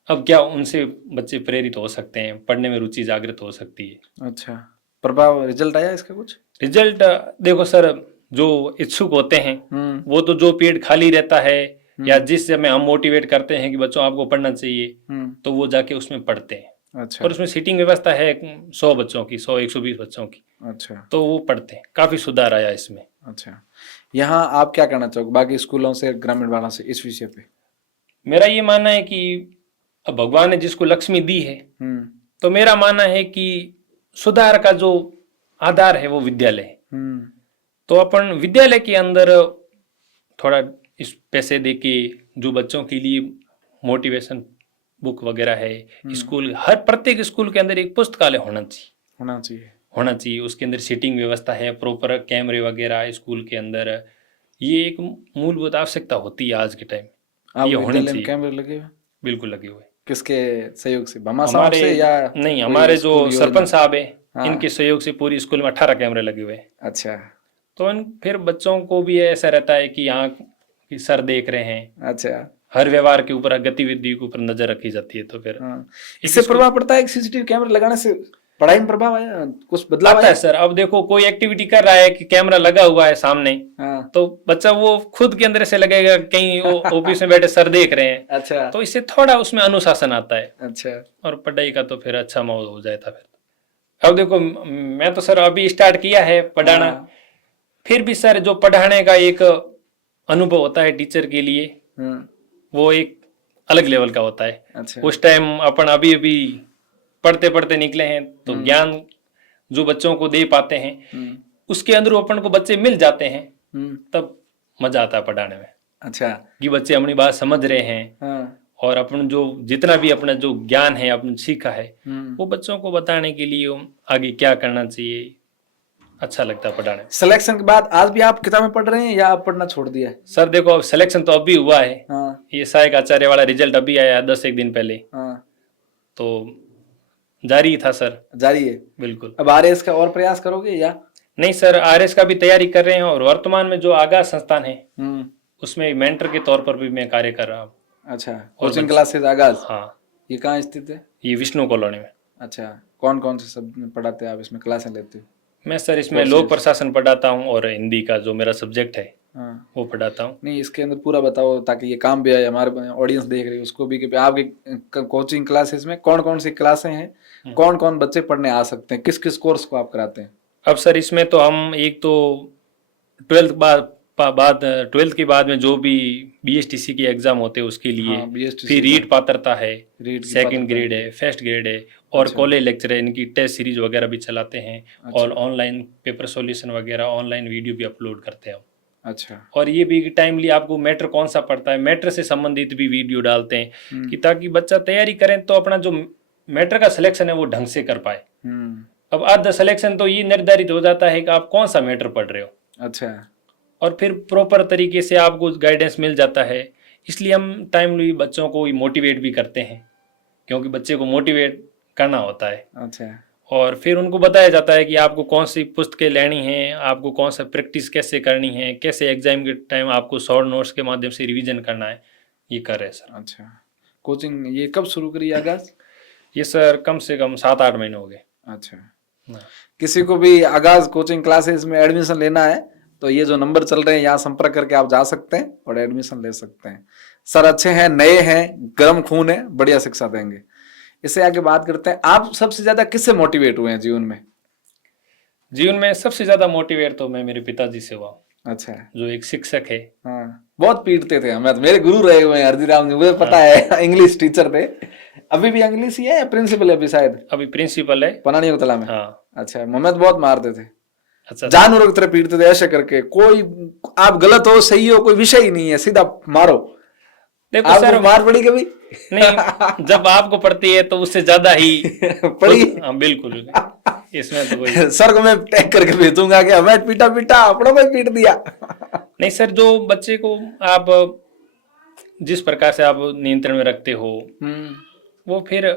अब क्या उनसे बच्चे प्रेरित हो सकते हैं, पढ़ने में रुचि जागृत हो सकती है। अच्छा। प्रभाव, रिजल्ट आया इसका कुछ? रिजल्ट देखो सर, जो इच्छुक होते हैं वो तो जो पीरियड खाली रहता है या जिस समय हम मोटिवेट करते हैं कि बच्चों आपको पढ़ना चाहिए, तो वो जाके उसमें पढ़ते हैं। अच्छा। और उसमें सीटिंग व्यवस्था है 100 बच्चों की, 100-120 बच्चों की। अच्छा। तो वो पढ़ते हैं, काफी सुधार आया इसमें। अच्छा। यहाँ आप क्या कहना चाहोगे बाकी स्कूलों से, ग्रामीण वालों से इस विषय पे? मेरा ये मानना है कि अब भगवान ने जिसको लक्ष्मी दी है, तो मेरा मानना है कि सुधार का जो आधार है वो विद्यालय है। तो अपन विद्यालय के अंदर थोड़ा इस पैसे देके जो बच्चों के लिए मोटिवेशन बुक वगैरह है, स्कूल हर प्रत्येक स्कूल के अंदर एक पुस्तकालय होना चाहिए। उसके अंदर सीटिंग व्यवस्था है, प्रॉपर कैमरे वगैरह स्कूल के अंदर, ये एक मूलभूत आवश्यकता होती है आज के टाइम। ये होनी चाहिए। कैमरे लगे हुए? बिल्कुल लगे हुए। किसके सहयोग से? भमा साहब से या नहीं, हमारे जो सरपंच साहब है इनके सहयोग से पूरी स्कूल में 18 कैमरे लगे हुए। अच्छा। तो फिर बच्चों को भी ऐसा रहता है कि यहाँ की सर देख रहे हैं। अच्छा। हर व्यवहार के ऊपर, गतिविधि के ऊपर नजर रखी जाती है। तो फिर इससे प्रभाव पड़ता है? सीसीटीवी कैमरा लगाने से पढ़ाई में प्रभाव आया, कुछ बदलाव आता है सर? अब देखो कोई एक्टिविटी कर रहा है कि कैमरा लगा हुआ है सामने, तो बच्चा वो खुद के अंदर से लगेगा कहीं ऑफिस में बैठे सर देख रहे हैं। अच्छा। तो इससे थोड़ा उसमें अनुशासन आता है। अच्छा। और पढ़ाई का तो फिर अच्छा माहौल हो जाता फिर। अब देखो मैं तो सर अभी स्टार्ट किया है पढ़ाना, फिर भी सर जो पढ़ाने का एक अनुभव होता है टीचर के लिए, वो एक अलग लेवल का होता है। अच्छा। उस टाइम अपन अभी पढ़ते पढ़ते निकले हैं, तो ज्ञान जो बच्चों को दे पाते हैं उसके अंदर अपन को बच्चे मिल जाते हैं। तब मजा आता है पढ़ाने में अच्छा। कि बच्चे अपनी बात समझ रहे हैं हाँ। और अपन जो जितना भी अपना जो ज्ञान है अपन सीखा है वो बच्चों को बताने के लिए आगे क्या करना चाहिए, अच्छा लगता है पढ़ाने में। सिलेक्शन के बाद आज भी आप किताबें पढ़ रहे हैं या आप पढ़ना छोड़ दिया है? सर देखो अब सिलेक्शन तो अभी हुआ है। हाँ। ये सहायक आचार्य वाला रिजल्ट अभी आया 10 एक दिन पहले। हाँ। तो जारी था सर। जारी है बिल्कुल। अब आरएएस का और प्रयास करोगे या नहीं सर, आरएस का भी तैयारी कर रहे हैं और वर्तमान में जो आगाज संस्थान है उसमें मेंटर के तौर पर भी मैं कार्य कर रहा हूँ। अच्छा, कोचिंग क्लासेस आगाज। हाँ। ये कहाँ स्थित है? ये विष्णु कॉलोनी में। अच्छा, कौन कौन से सब पढ़ाते हैं आप, इसमें क्लासें लेते हो? मैं सर इसमें लोक प्रशासन पढ़ाता हूँ और हिंदी का जो मेरा सब्जेक्ट है वो पढ़ाता हूँ। नहीं, इसके अंदर पूरा बताओ ताकि ये काम भी आए, हमारे ऑडियंस देख रही है उसको भी कि आपकी कोचिंग क्लासेस में कौन कौन सी क्लासें हैं, कौन कौन बच्चे पढ़ने आ सकते हैं, किस किस कोर्स को आप कराते हैं? अब सर इसमें तो हम एक तो 12th ट्वेल्थ के बाद में जो भी बीएसटीसी के एग्जाम होते हैं उसके लिए, फिर रीट पात्रता है, सेकंड ग्रेड है, फर्स्ट ग्रेड है और कॉलेज लेक्चर है, इनकी टेस्ट सीरीज वगैरह भी चलाते हैं और ऑनलाइन पेपर सॉल्यूशन वगैरह ऑनलाइन वीडियो भी अपलोड करते हैं। अच्छा। और ये भी टाइमली आपको मैटर कौन सा पड़ता है, मैटर से संबंधित भी वीडियो डालते हैं कि ताकि बच्चा तैयारी करें तो अपना जो मैटर का सिलेक्शन है वो ढंग से कर पाए। अब आधा सिलेक्शन तो ये निर्धारित हो जाता है कि आप कौन सा मैटर पढ़ रहे हो। अच्छा। और फिर प्रॉपर तरीके से आपको गाइडेंस मिल जाता है, इसलिए हम टाइमली बच्चों को मोटिवेट भी करते हैं क्योंकि बच्चे को मोटिवेट करना होता है। अच्छा। और फिर उनको बताया जाता है कि आपको कौन सी पुस्तकें लेनी है, आपको कौन सा प्रैक्टिस कैसे करनी है, कैसे एग्जाम के टाइम आपको शॉर्ट नोट्स के माध्यम से रिवीजन करना है, ये कर रहे हैं सर। अच्छा, कोचिंग ये कब शुरू करी आगाज? ये सर कम से कम 7-8 महीने हो गए। अच्छा। किसी को भी आगाज कोचिंग क्लासेस में एडमिशन लेना है तो ये जो नंबर चल रहे हैं यहाँ संपर्क करके आप जा सकते हैं और एडमिशन ले सकते हैं। सर अच्छे हैं, नए हैं, गर्म खून है, बढ़िया शिक्षा देंगे। इससे आगे बात करते हैं, आप सबसे ज्यादा किससे मोटिवेट हुए हैं जीवन में? जीवन में सबसे ज्यादा मोटिवेट तो मैं मेरे पिताजी से हुआ। अच्छा। जो एक शिक्षक है। हाँ, बहुत पीटते थे हमें, तो मेरे गुरु रहे हुए हैं हरदीराम जी, मुझे पता है। इंग्लिश टीचर थे, अभी भी इंग्लिश ही है, प्रिंसिपल है अभी शायद? अभी प्रिंसिपल है पनानी उतला में। हाँ। अच्छा, मोहम्मद बहुत मारते थे। अच्छा। जानवरों की तरह पीटते थे ऐसे करके, कोई आप गलत हो सही हो कोई विषय ही नहीं है, सीधा मारो। देखो आपको सर मार पड़ी कभी? नहीं, जब आपको पड़ती है तो उससे ज्यादा ही पड़ी। हाँ बिल्कुल, इसमें तो कोई सर को मैं टैग करके भेजूंगा कि हमें पीटा पीटा, अपनों में पीट दिया। नहीं सर, जो बच्चे को आप जिस प्रकार से आप नियंत्रण में रखते हो वो फिर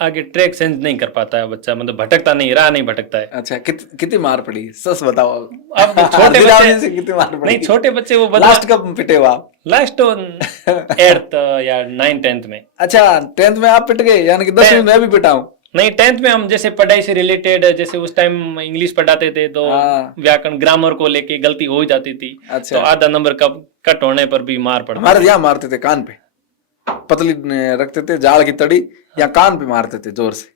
आगे ट्रैक चेंज नहीं कर पाता है बच्चा, मतलब भटकता नहीं, राह नहीं भटकता है। अच्छा, कितनी मार पड़ी सच बताओ अब छोटे बच्चे से कितनी मार पड़ी? नहीं, छोटे बच्चे वो लास्ट कब पिटे हो आप? लास्ट तो 8th या 9th-10th में। अच्छा, 10th में आप पिट गए, यानी कि 10वीं में भी पिटा हूं? नहीं, 10th में हम जैसे पढ़ाई से रिलेटेड, जैसे उस टाइम इंग्लिश पढ़ाते थे तो व्याकरण ग्रामर को लेके गलती हो जाती थी। अच्छा। तो आधा नंबर कट होने पर भी मार पड़ती। हमारे यहाँ मारते थे कान पे, पतली रखते थे जाड़ की तड़ी, या कान पे मारते थे जोर से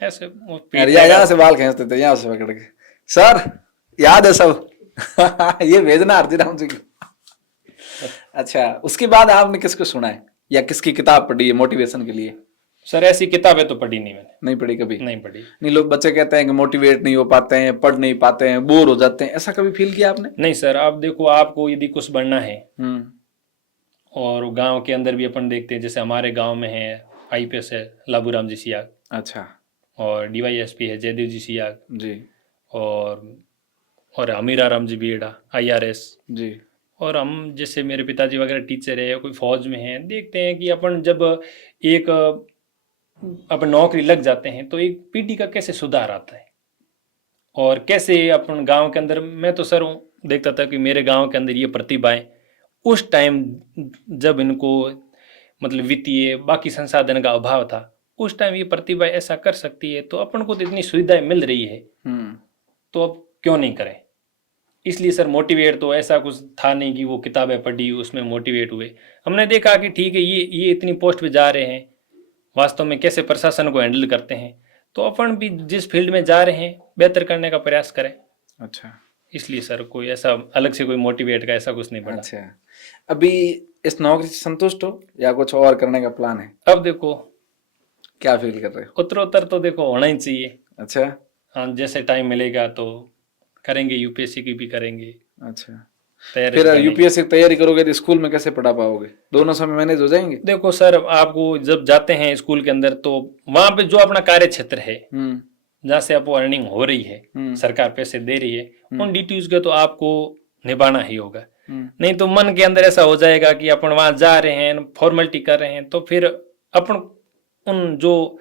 ऐसे, यहाँ से बाल खींचते थे यहाँ से पकड़ के। सर याद है सब। ये भेजना हरदीराम जी को। अच्छा, उसके बाद आपने किसको सुना है या किसकी किताब पढ़ी है मोटिवेशन के लिए? सर ऐसी किताबें तो पढ़ी नहीं मैंने। नहीं पढ़ी कभी? नहीं पढ़ी। नहीं, लोग बच्चे कहते हैं कि मोटिवेट नहीं हो पाते हैं, पढ़ नहीं पाते हैं, बोर हो जाते हैं, ऐसा कभी फील किया आपने? नहीं सर, आप देखो, आपको यदि कुछ बनना है और गांव के अंदर भी अपन देखते हैं, जैसे हमारे गांव में है आईपीएस है लाबूराम जी सियाग। अच्छा। और डीवाईएसपी है जयदेव जी सियाग जी। और अमीरा राम जी बीड़ा आईआरएस जी। और हम जैसे मेरे पिताजी वगैरह टीचर है, कोई फौज में है, देखते हैं कि अपन जब एक अपन नौकरी लग जाते हैं तो एक पीढ़ी का कैसे सुधार आता है और कैसे अपन गांव के अंदर, मैं तो सर देखता था कि मेरे गांव के अंदर ये प्रतिभाएं उस टाइम जब इनको मतलब वित्तीय बाकी संसाधन का अभाव था, उस टाइम ये प्रतिभा ऐसा कर सकती है, तो अपन को तो इतनी सुविधाएं मिल रही है तो अब क्यों नहीं करें। इसलिए सर मोटिवेट तो ऐसा कुछ था नहीं कि वो किताबें पढ़ी उसमें मोटिवेट हुए। हमने देखा कि ठीक है ये इतनी पोस्ट पे जा रहे हैं, वास्तव में कैसे प्रशासन को हैंडल करते हैं, तो अपन भी जिस फील्ड में जा रहे हैं बेहतर करने का प्रयास करें। अच्छा, इसलिए सर कोई ऐसा अलग से कोई मोटिवेट का ऐसा कुछ नहीं पड़ा। अच्छा, अभी इस नौकरी से संतुष्ट हो या कुछ और करने का प्लान है? अब देखो क्या फील कर रहे हो? उत्तरोत्तर तो देखो होना ही चाहिए। अच्छा। हाँ, जैसे टाइम मिलेगा तो करेंगे, यूपीएससी की भी करेंगे। अच्छा, तैयारी फिर तो करनी है। यूपीएससी की तैयारी करोगे तो स्कूल में कैसे पढ़ा पाओगे? दोनों समय मैनेज हो जाएंगे? देखो सर, आपको जब जाते हैं स्कूल के अंदर तो वहां पे जो अपना कार्य क्षेत्र है, हम्म जहाँ से आपको अर्निंग हो रही है, हम्म सरकार पैसे दे रही है, उन ड्यूटीज को तो आपको निभाना ही होगा। हम्म नहीं तो मन के अंदर ऐसा हो जाएगा कि अपन वहां जा रहे हैं, फॉर्मेलिटी कर रहे हैं, तो फिर अपन उन जो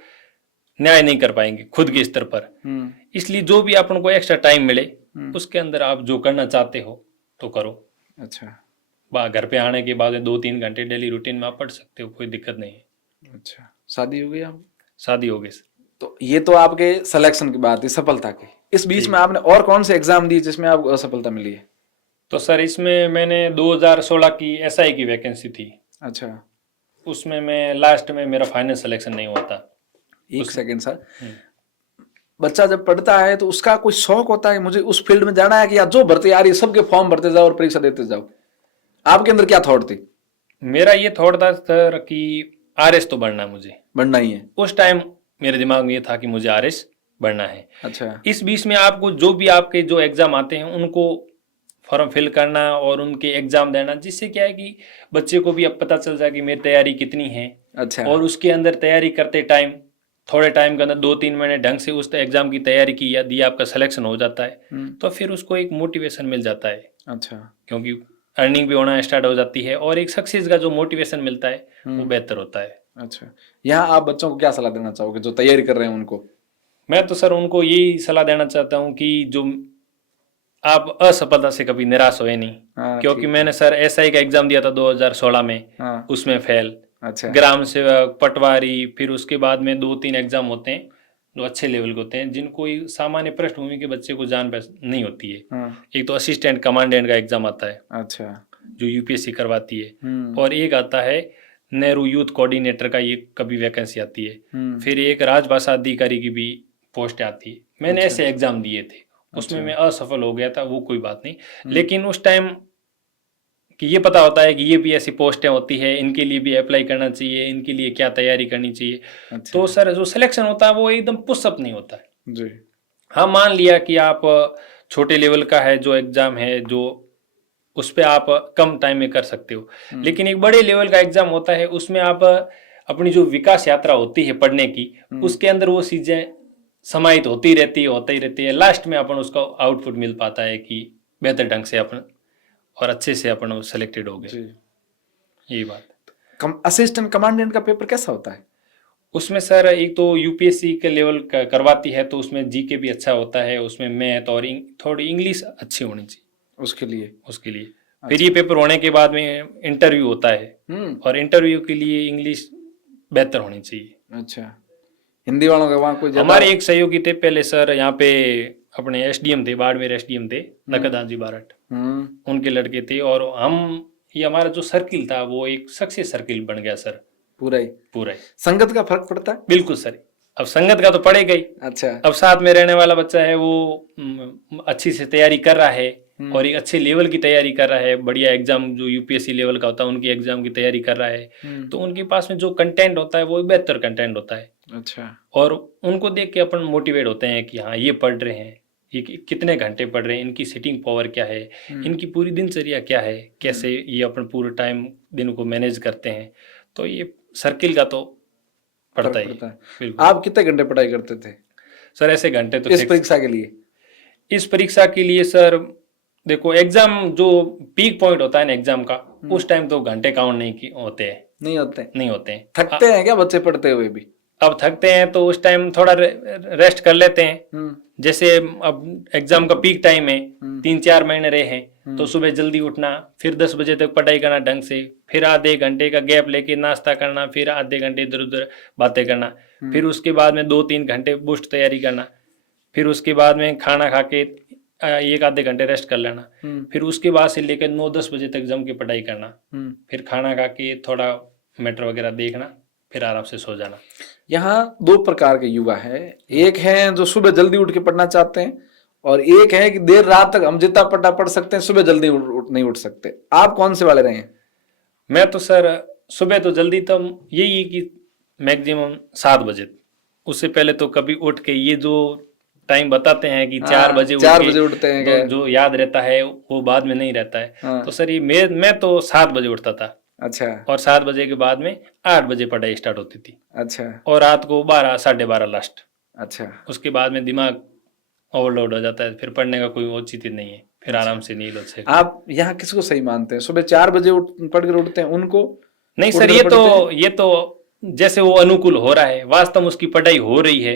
न्याय नहीं कर पाएंगे खुद के स्तर पर। हम्म इसलिए जो भी अपन को एक्स्ट्रा टाइम मिले उसके अंदर आप जो करना चाहते हो तो करो। अच्छा घर पे आने के बाद 2-3 घंटे डेली रूटीन में आप पढ़ सकते हो, कोई दिक्कत नहीं है। अच्छा, शादी हो गई आप? शादी हो गई सर। तो ये तो आपके सिलेक्शन की बात है, सफलता की। इस बीच में आपने और कौन से एग्जाम दिए जिसमें आपको असफलता मिली है? तो सर इसमें मैंने 2016 की एसआई की वैकेंसी थी, अच्छा, उसमें मैं लास्ट में मेरा फाइनल सिलेक्शन नहीं हुआ था। एक सेकंड सर, बच्चा जब पढ़ता है तो उसका कोई शौक होता है मुझे उस फील्ड में जाना है, कि या जो भर्ती आ रही है सबके फॉर्म भरते जाओ और परीक्षा देते जाओ? आपके अंदर क्या थॉट थी? मेरा ये थॉट था सर कि आरएस तो बनना है, मुझे बनना ही है। उस टाइम मेरे दिमाग में ये था कि मुझे आरएस बनना है। अच्छा, इस बीच में आपको जो भी आपके जो एग्जाम आते हैं उनको फॉर्म फिल करना और उनके एग्जाम देना, जिससे क्या है कि बच्चे को भी अब पता चल जाए कि मेरी तैयारी कितनी है। अच्छा, और उसके अंदर तैयारी करते टाइम थोड़े टाइम के अंदर 2-3 महीने ढंग से उस एग्जाम की तैयारी की, यदि आपका सिलेक्शन हो जाता है तो फिर उसको एक मोटिवेशन मिल जाता है। अच्छा, क्योंकि अर्निंग भी होना स्टार्ट हो जाती है और एक सक्सेस का जो मोटिवेशन मिलता है वो बेहतर होता है। अच्छा। यहाँ आप बच्चों को क्या सलाह देना चाहोगे जो तैयारी कर रहे हैं उनको? मैं तो सर उनको यही सलाह देना चाहता हूँ कि जो आप असफलता से कभी निराश होए नहीं। हाँ, क्योंकि ठीक है। मैंने सर एसआई का एग्जाम दिया था 2016 में, हाँ, उसमें फेल। अच्छा, ग्राम सेवक, पटवारी, फिर उसके बाद में 2-3 एग्जाम होते हैं जो अच्छे लेवल के होते हैं, जिनको सामान्य पृष्ठभूमि के बच्चे को जान नहीं होती है। हाँ, एक तो असिस्टेंट कमांडेंट का एग्जाम आता है अच्छा, जो यूपीएससी करवाती है, और एक आता है नेहरू यूथ कोऑर्डिनेटर का, ये कभी वैकेंसी आती है। फिर एक राजभाषा अधिकारी की भी पोस्ट आती है। मैंने ऐसे एग्जाम दिए थे, उसमें मैं असफल हो गया था, वो कोई बात नहीं। लेकिन उस टाइम कि ये पता होता है कि ये भी ऐसी पोस्टें होती है, इनके लिए भी अप्लाई करना चाहिए, इनके लिए क्या तैयारी करनी चाहिए। अच्छा, तो सर जो सिलेक्शन होता है वो एकदम पुशअप नहीं होता है। जी, हाँ, मान लिया कि आप छोटे लेवल का है जो एग्जाम है, जो उस पर आप कम टाइम में कर सकते हो, लेकिन एक बड़े लेवल का एग्जाम होता है, उसमें आप अपनी जो विकास यात्रा होती है पढ़ने की, उसके अंदर वो चीजें समाहित होती रहती है। लास्ट में अपन उसका आउटपुट मिल पाता है कि बेहतर ढंग से अपन और अच्छे से अपन सेलेक्टेड हो गए। जी। यही बात। असिस्टेंट कमांडेंट का पेपर कैसा होता है? उसमें सर एक तो यूपीएससी के लेवल करवाती है, तो उसमें जीके भी अच्छा होता है, उसमें मैथ और थोड़ी इंग्लिश अच्छी होनी चाहिए उसके लिए। फिर ये पेपर होने के बाद में इंटरव्यू होता है, और इंटरव्यू के लिए इंग्लिश बेहतर होनी चाहिए। अच्छा, हिंदी वालों का वहाँ कोई ज्यादा? हमारे एक सहयोगी थे पहले सर, यहाँ पे अपने एसडीएम थे, बाड़मेर एसडीएम थे नकदाजी बारट, उनके लड़के थे, और हम ये हमारा जो सर्किल था वो एक सक्सेस सर्किल बन गया सर। पूरा ही। संगत का फर्क पड़ता है? बिल्कुल सर, अब संगत का तो पड़ेगा ही। अच्छा, अब साथ में रहने वाला बच्चा है वो अच्छी से तैयारी कर रहा है और एक अच्छे लेवल की तैयारी कर रहा है, बढ़िया एग्जाम जो यूपीएससी लेवल का होता है उनकी एग्जाम की तैयारी कर रहा है, तो उनके पास में जो कंटेंट होता है वो बेहतर कंटेंट होता है। अच्छा, और उनको देख के अपन मोटिवेट होते हैं कि हाँ ये पढ़ रहे हैं, ये कितने घंटे पढ़ रहे हैं, इनकी सिटिंग पावर क्या है, इनकी पूरी दिनचर्या क्या है, कैसे ये अपन पूरे टाइम दिन को मैनेज करते हैं। तो ये सर्किल का तो पड़ता ही है। आप कितने घंटे पढ़ाई करते थे सर? ऐसे घंटे तो इस परीक्षा के लिए? इस परीक्षा के लिए सर देखो, एग्जाम जो पीक पॉइंट होता है ना एग्जाम का, उस टाइम तो घंटे काउंट नहीं होते हैं। नहीं होते हैं। थकते हैं क्या बच्चे पढ़ते हुए भी? अब थकते हैं तो उस टाइम थोड़ा रेस्ट कर लेते हैं। जैसे अब एग्जाम का पीक टाइम है, 3-4 महीने रहे हैं, तो सुबह जल्दी उठना, फिर 10 बजे तक पढ़ाई करना ढंग से, फिर आधे घंटे का गैप लेके नाश्ता करना, फिर आधे घंटे इधर उधर बातें करना, फिर उसके बाद में 2-3 घंटे बूस्ट तैयारी करना, फिर उसके बाद में खाना खा के 1-आधे घंटे रेस्ट कर लेना, फिर उसके बाद से लेकर 9-10 बजे तक जम के पढ़ाई करना, फिर खाना खा के थोड़ा मैटर वगैरह देखना, फिर आराम से सो जाना। यहाँ 2 प्रकार के युवा है, एक है जो सुबह जल्दी उठ के पढ़ना चाहते हैं, और एक है कि देर रात तक हम जितना पढ़ सकते हैं, सुबह जल्दी नहीं उठ सकते। आप कौन से वाले रहे हैं? मैं तो सर सुबह तो जल्दी, तो यही है कि मैक्सिमम 7 बजे, उससे पहले तो कभी उठ के ये जो टाइम बताते हैं कि 4 बजे 4 बजे उठते हैं क्या? जो याद रहता है वो बाद में नहीं रहता है। हाँ। तो सर ये मैं तो 7 बजे उठता था अच्छा और 7 बजे के बाद में 8 बजे पढ़ाई स्टार्ट होती थी अच्छा और रात को 12 साढ़े 12 लास्ट। अच्छा उसके बाद में दिमाग ओवरलोड हो जाता है, फिर पढ़ने का कोई औचित्य नहीं है, फिर आराम से नींद हो सकती है। आप यहाँ किसको सही मानते हैं? सुबह 4 बजे पढ़कर उठते हैं उनको? नहीं सर, उठकर ये पढ़ते हैं? ये तो जैसे वो अनुकूल हो रहा है, वास्तव में उसकी पढ़ाई हो रही है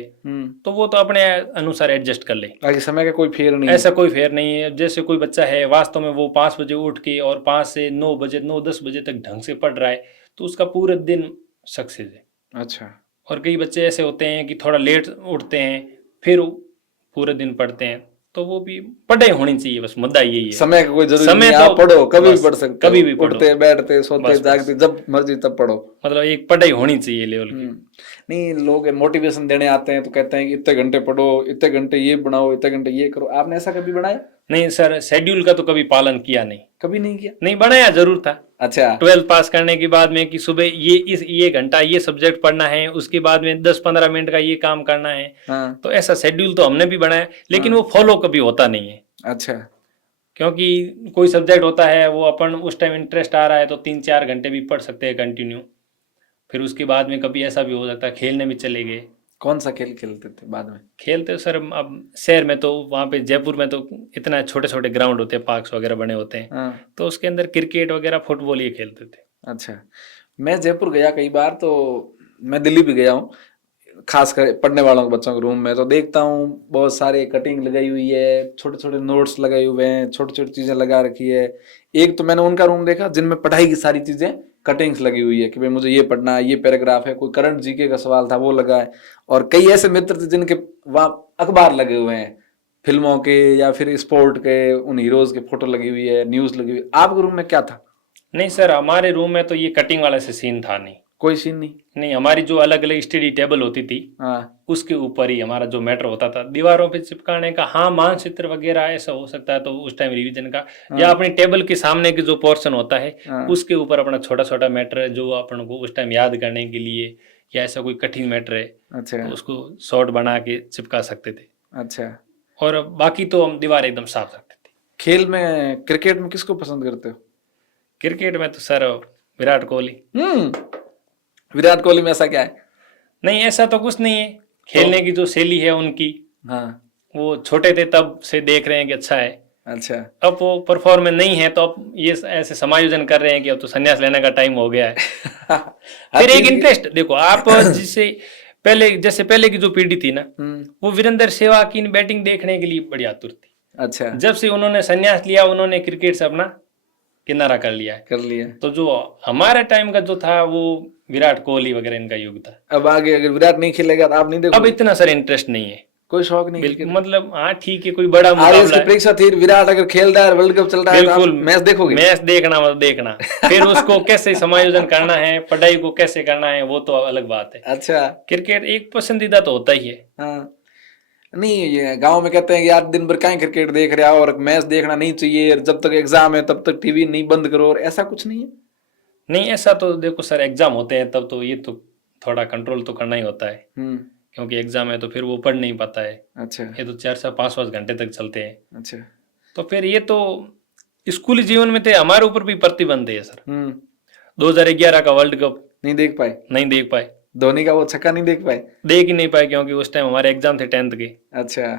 तो वो तो अपने अनुसार एडजस्ट कर ले। बाकी समय का कोई फेर नहीं ऐसा कोई फेर नहीं है। जैसे कोई बच्चा है वास्तव में वो 5 बजे उठ के और 5 से 9 बजे 9-10 बजे तक ढंग से पढ़ रहा है तो उसका पूरे दिन सक्सेस है। अच्छा और कई बच्चे ऐसे होते हैं कि थोड़ा लेट उठते हैं फिर पूरे दिन पढ़ते हैं, तो वो भी पढ़ाई होनी चाहिए, बस मुद्दा यही है। समय का कोई जरूरी समय नहीं, तो आप पढ़ो, कभी भी बस पढ़ सकते कभी हो, भी पढ़ो, उठते बैठते सोते बस, जागते जब मर्जी तब पढ़ो। मतलब एक पढ़ाई होनी चाहिए लेवल की। नहीं, लोग मोटिवेशन देने आते हैं तो कहते हैं कि इतने घंटे पढ़ो, इतने घंटे ये बनाओ, इतने घंटे ये करो। आपने ऐसा कभी बनाया? नहीं सर, शेड्यूल का तो कभी पालन किया नहीं। कभी नहीं किया? नहीं, बनाया जरूर था। अच्छा 12th पास करने के बाद में कि सुबह ये घंटा ये सब्जेक्ट पढ़ना है, उसके बाद में 10-15 मिनट का ये काम करना है। हाँ तो ऐसा शेड्यूल तो हमने भी बनाया, लेकिन वो फॉलो कभी होता नहीं है। अच्छा क्योंकि कोई सब्जेक्ट होता है वो अपन उस टाइम इंटरेस्ट आ रहा है तो 3-4 घंटे भी पढ़ सकते हैं कंटिन्यू। फिर उसके बाद में कभी ऐसा भी हो सकता है खेलने भी चले गए। कौन सा खेल खेलते थे बाद में? खेलते सर, अब शहर में तो वहाँ पे जयपुर में तो इतना छोटे छोटे ग्राउंड होते हैं, पार्क्स वगैरह बने होते हैं, हाँ तो उसके अंदर क्रिकेट वगैरह फुटबॉल ये खेलते थे। अच्छा। मैं जयपुर गया कई बार, तो मैं दिल्ली भी गया हूँ, खासकर पढ़ने वालों के बच्चों के रूम में, तो देखता हूँ बहुत सारे कटिंग लगाई हुई है, छोटे छोटे नोट्स लगाए हुए हैं, छोटी छोटी चीजें लगा रखी है। एक तो मैंने उनका रूम देखा जिनमें पढ़ाई की सारी चीजें कटिंग्स लगी हुई है कि भाई मुझे ये पढ़ना है, ये पैराग्राफ है, कोई करंट जीके का सवाल था वो लगा है। और कई ऐसे मित्र थे जिनके वहाँ अखबार लगे हुए हैं, फिल्मों के या फिर स्पोर्ट के, उन हीरोज के फोटो लगी हुई है, न्यूज लगी हुई है। आपके रूम में क्या था? नहीं सर, हमारे रूम में तो ये कटिंग वाला से सीन था नहीं। कोई सीन नहीं? नहीं, हमारी जो अलग अलग स्टडी टेबल होती थी हाँ उसके ऊपर ही हमारा जो मैटर होता था। दीवारों पे चिपकाने का हाँ मानचित्र वगैरह ऐसा हो सकता है तो उस टाइम रिवीजन का, या अपनी टेबल के सामने के जो पोर्शन होता है उसके ऊपर अपना छोटा छोटा मैटर जो अपन को उस टाइम याद करने के लिए, या ऐसा कोई कठिन मैटर है अच्छा तो उसको शॉर्ट बना के चिपका सकते थे। अच्छा। और बाकी तो हम दीवार एकदम साफ रखते थे। खेल में क्रिकेट में किसको पसंद करते हो? क्रिकेट में तो सर विराट कोहली। विराट कोहली में ऐसा क्या है? नहीं, ऐसा तो कुछ नहीं है, खेलने की जो शैली है उनकी, हाँ वो छोटे थे तब से देख रहे हैं कि अच्छा है। अच्छा अब वो परफॉर्मेंस नहीं है तो अब ये ऐसे समायोजन कर रहे हैं कि अब तो संन्यास लेने का टाइम हो गया है। फिर एक इंटरेस्ट देखो आप, जिससे पहले की जो पीढ़ी थी ना, वो वीरेंद्र सहवाग की बैटिंग देखने के लिए बड़ी आतुर थी। अच्छा। जब से उन्होंने संन्यास लिया उन्होंने क्रिकेट से अपना किनारा कर लिया है। कर लिया। तो जो हमारे टाइम का जो था वो विराट कोहली वगैरह इनका युग था। अब आगे अगर विराट नहीं खेलेगा तो आप नहीं देखोगे? अब इतना सर इंटरेस्ट नहीं है, कोई शौक नहीं? बिल्कुल, मतलब हाँ ठीक है, कोई बड़ा आरएस मुकाबला की है, परीक्षा थी, विराट अगर खेल रहा है, वर्ल्ड कप चल रहा है तो आप बिल्कुल मैच देखोगे? मैच देखना मतलब देखना। फिर उसको कैसे समायोजन करना है, पढ़ाई को कैसे करना है, वो तो अलग बात है। अच्छा। क्रिकेट एक पसंदीदा तो होता ही है। हाँ नहीं, ये गांव में कहते हैं कि यार दिन भर काहे क्रिकेट देख रहे हो और मैच देखना नहीं चाहिए, जब तक एग्जाम है तब तक टीवी नहीं बंद करो, और ऐसा कुछ नहीं है? नहीं, ऐसा तो देखो सर, एग्जाम होते हैं तब तो ये तो थोड़ा कंट्रोल तो करना ही होता है, क्योंकि एग्जाम है तो फिर वो पढ़ नहीं पाता है। अच्छा। ये तो 4 से 5 घंटे तक चलते हैं। अच्छा। तो फिर ये तो स्कूली जीवन में थे, हमारे ऊपर भी प्रतिबंध है सर। 2011 का वर्ल्ड कप नहीं देख पाए? नहीं देख पाए। धोनी का वो छक्का नहीं देख पाए? देख ही नहीं पाए क्योंकि उस टाइम हमारे एग्जाम थे 10th के। अच्छा।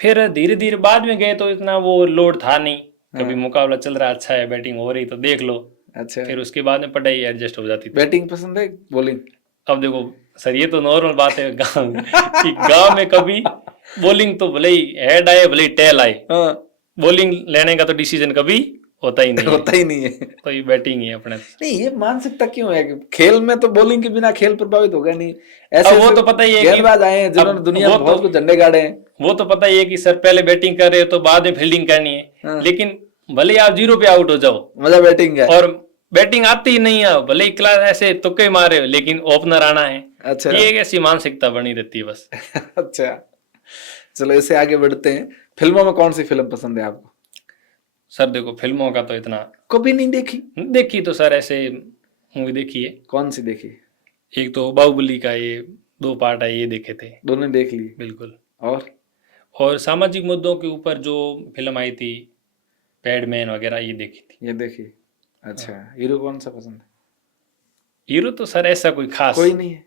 फिर धीरे धीरे बाद में गए तो इतना वो लोड था नहीं, कभी मुकाबला चल रहा अच्छा है, बैटिंग हो रही तो देख लो। अच्छा। फिर उसके बाद में पढ़ाई एडजस्ट हो जाती थी। बैटिंग पसंद है बॉलिंग? अब देखो सर, ये तो नॉर्मल बात है गाँव में कि गाँव में कभी बॉलिंग तो भले ही हेड आए भले ही टेल आए, बॉलिंग लेने का तो डिसीजन कभी होता ही नहीं होता ही नहीं है। तो ये बैटिंग ही है अपने। नहीं, ये मानसिकता क्यों है कि खेल में तो बॉलिंग के बिना खेल प्रभावित होगा नहीं? ऐसे वो तो पता ही है कि गेंदबाज आए हैं जिन्होंने दुनिया में बहुत कुछ झंडे गाड़े हैं। वो तो पता ही है कि सर पहले बैटिंग कर रहे हो तो बाद में फील्डिंग करनी है, लेकिन भले ही आप 0 पे आउट हो जाओ, मजा बैटिंग है। और बैटिंग आती ही नहीं है, भले ही क्लास ऐसे तुक्के मारे हो लेकिन ओपनर आना है। अच्छा। ये एक ऐसी मानसिकता बनी रहती है बस। अच्छा, चलो इससे आगे बढ़ते हैं। फिल्मों में कौन सी फिल्म पसंद है आपको? सर देखो, फिल्मों का तो इतना कभी नहीं देखी? देखी तो सर ऐसे मूवी देखी है। कौन सी देखी? एक तो बाहुबली का ये 2 पार्ट है, ये देखे थे। दोनों देख ली? बिल्कुल। और सामाजिक मुद्दों के ऊपर जो फिल्म आई थी पैडमैन वगैरह ये देखी थी। ये देखिए। अच्छा, हीरो कौन सा पसंद है? हीरो तो सर ऐसा कोई खास कोई नहीं है।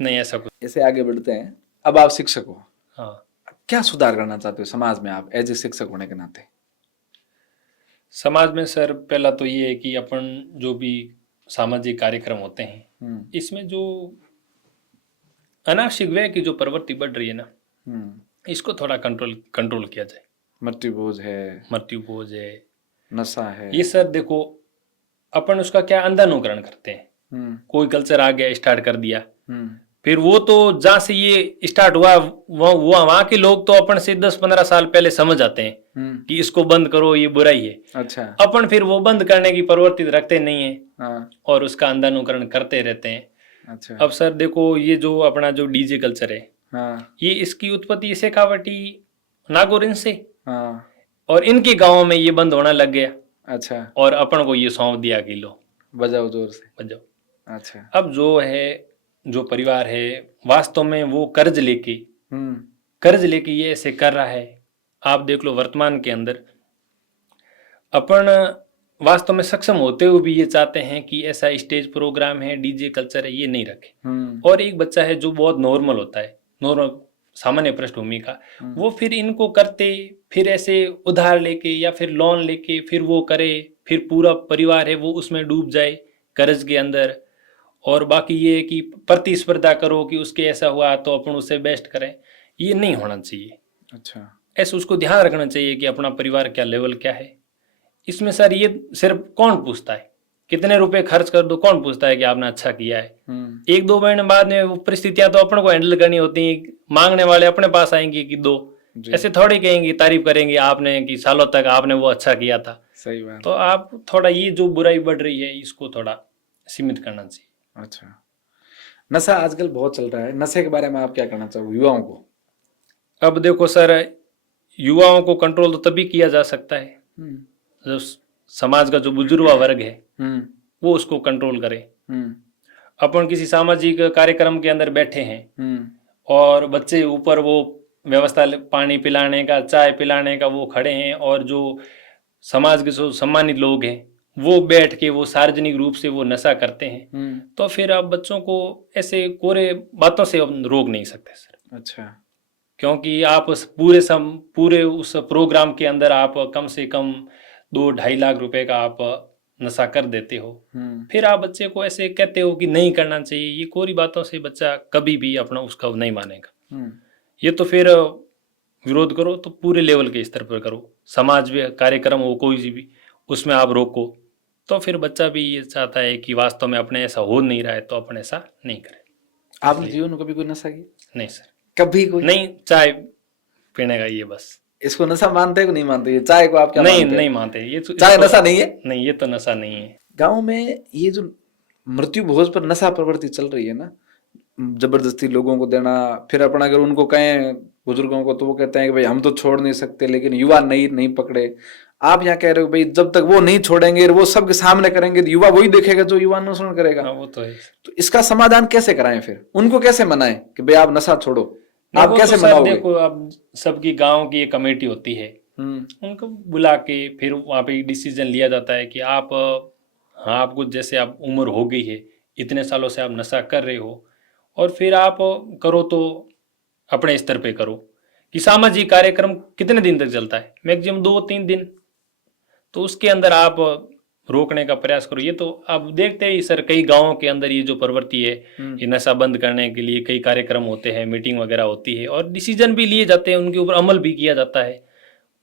नहीं, ऐसा कुछ। ऐसे आगे बढ़ते हैं। अब आप शिक्षक हो, हाँ, क्या सुधार करना चाहते हो समाज में आप एज ए शिक्षक होने के नाते? समाज में सर पहला तो ये है कि अपन जो भी सामाजिक कार्यक्रम होते हैं इसमें जो अनावश्यक व्यय की जो प्रवृत्ति बढ़ रही है ना, इसको थोड़ा कंट्रोल किया जाए। मृत्यु भोज है, मृत्यु भोज है, नशा है, ये सर देखो अपन उसका क्या अंधानुकरण करते हैं। कोई कल्चर आ गया, स्टार्ट कर दिया, फिर वो तो जहाँ से ये स्टार्ट हुआ वो वहां के लोग तो अपन से 10-15 साल पहले समझ आते हैं कि इसको बंद करो, ये बुराई है। अच्छा। अपन फिर वो बंद करने की प्रवृत्ति रखते नहीं है। हाँ। और उसका अंधानुकरण करते रहते हैं। अच्छा। अब सर देखो ये जो अपना जो डीजे कल्चर है, हाँ। ये इसकी उत्पत्ति शेखावटी नागौर इनसे, हाँ। और इनके गांवों में ये बंद होना लग गया। अच्छा। और अपन को ये सौंप दिया कि लो बजाओ जोर से, बजाओ। अच्छा। अब जो परिवार है वास्तव में वो कर्ज लेके ये ऐसे कर रहा है। आप देख लो वर्तमान के अंदर अपन वास्तव में सक्षम होते हुए भी ये चाहते हैं कि ऐसा स्टेज प्रोग्राम है, डीजे कल्चर है, ये नहीं रखे। और एक बच्चा है जो बहुत नॉर्मल होता है, नॉर्मल सामान्य पृष्ठभूमि का, वो फिर इनको करते, फिर ऐसे उधार लेके या फिर लोन लेके फिर वो करे, फिर पूरा परिवार है वो उसमें डूब जाए कर्ज के अंदर। और बाकी ये कि प्रतिस्पर्धा करो कि उसके ऐसा हुआ तो अपन उससे बेस्ट करें, ये नहीं होना चाहिए। अच्छा। ऐसे उसको ध्यान रखना चाहिए कि अपना परिवार क्या लेवल क्या है। इसमें सर ये सिर्फ कौन पूछता है, कितने रुपए खर्च कर दो, कौन पूछता है कि आपने अच्छा किया है। 1-2 महीने बाद में वो परिस्थितियां तो अपन को हैंडल करनी होती हैं। मांगने वाले अपने पास आएंगे कि दो, ऐसे थोड़ी कहेंगे, तारीफ करेंगे आपने कि सालों तक आपने वो अच्छा किया था। सही बात। तो आप थोड़ा ये जो बुराई बढ़ रही है इसको थोड़ा सीमित करना चाहिए। अच्छा। नशा आजकल बहुत चल रहा है, नशे के बारे में आप क्या कहना चाहोगे युवाओं को? अब देखो सर, युवाओं को कंट्रोल तो तभी किया जा सकता है जो समाज का जो बुजुर्ग वर्ग है वो उसको कंट्रोल करे। अपन किसी सामाजिक कार्यक्रम के अंदर बैठे हैं और बच्चे ऊपर वो व्यवस्था पानी पिलाने का, चाय पिलाने का वो खड़े हैं, और जो समाज के जो सम्मानित लोग हैं वो बैठ के वो सार्वजनिक रूप से वो नशा करते हैं, तो फिर आप बच्चों को ऐसे कोरे बातों से रोक नहीं सकते सर। अच्छा। क्योंकि आप पूरे उस प्रोग्राम के अंदर आप कम से कम 2-2.5 लाख रुपए का आप नशा कर देते हो, फिर आप बच्चे को ऐसे कहते हो कि नहीं करना चाहिए। ये कोरी बातों से बच्चा कभी भी अपना उसका नहीं मानेगा। ये तो फिर विरोध करो तो पूरे लेवल के स्तर पर करो, समाज में कार्यक्रम हो कोई सी भी उसमें आप रोको, तो फिर बच्चा भी ये चाहता है कि वास्तव में अपने ऐसा हो नहीं रहा है तो अपन ऐसा नहीं करें। आपने जीवन में कभी कोई नशा किया? नहीं सर, कभी कोई नहीं। चाय पीने का ये बस। इसको नशा मानते हो नहीं मानते? ये चाय को आप क्या नहीं मानते? नहीं मानते। ये चाय नशा नहीं है? नहीं, ये तो नशा नहीं है। गाँव में ये जो मृत्यु भोज पर नशा प्रवृत्ति चल रही है ना, जबरदस्ती लोगों को देना, फिर अपना अगर उनको कहें बुजुर्गों को तो वो कहते हैं कि भाई हम तो छोड़ नहीं सकते, लेकिन युवा नहीं पकड़े। आप यहाँ कह रहे हो भाई जब तक वो नहीं छोड़ेंगे, वो सबके सामने करेंगे तो युवा वही देखेगा जो युवा अनुसरण करेगा। वो तो है। तो इसका समाधान कैसे कराएं? फिर उनको कैसे मनाएं कि भाई आप नशा छोड़ो? आप कैसे तो मनाओगे? देखो, अब सबकी गांव की एक कमेटी होती है, उनको बुला के फिर वहाँ पे डिसीजन लिया जाता है कि आप, हाँ आपको जैसे आप उम्र हो गई है, इतने सालों से आप नशा कर रहे हो, और फिर आप करो तो अपने स्तर पे करो। कि सामाजिक कार्यक्रम कितने दिन तक चलता है? मैक्सिमम 2-3 दिन, तो उसके अंदर आप रोकने का प्रयास करो। ये तो आप देखते ही सर, कई गांवों के अंदर ये जो प्रवृत्ति है, ये नशा बंद करने के लिए कई कार्यक्रम होते हैं, मीटिंग वगैरह होती है, और डिसीजन भी लिए जाते हैं, उनके ऊपर अमल भी किया जाता है।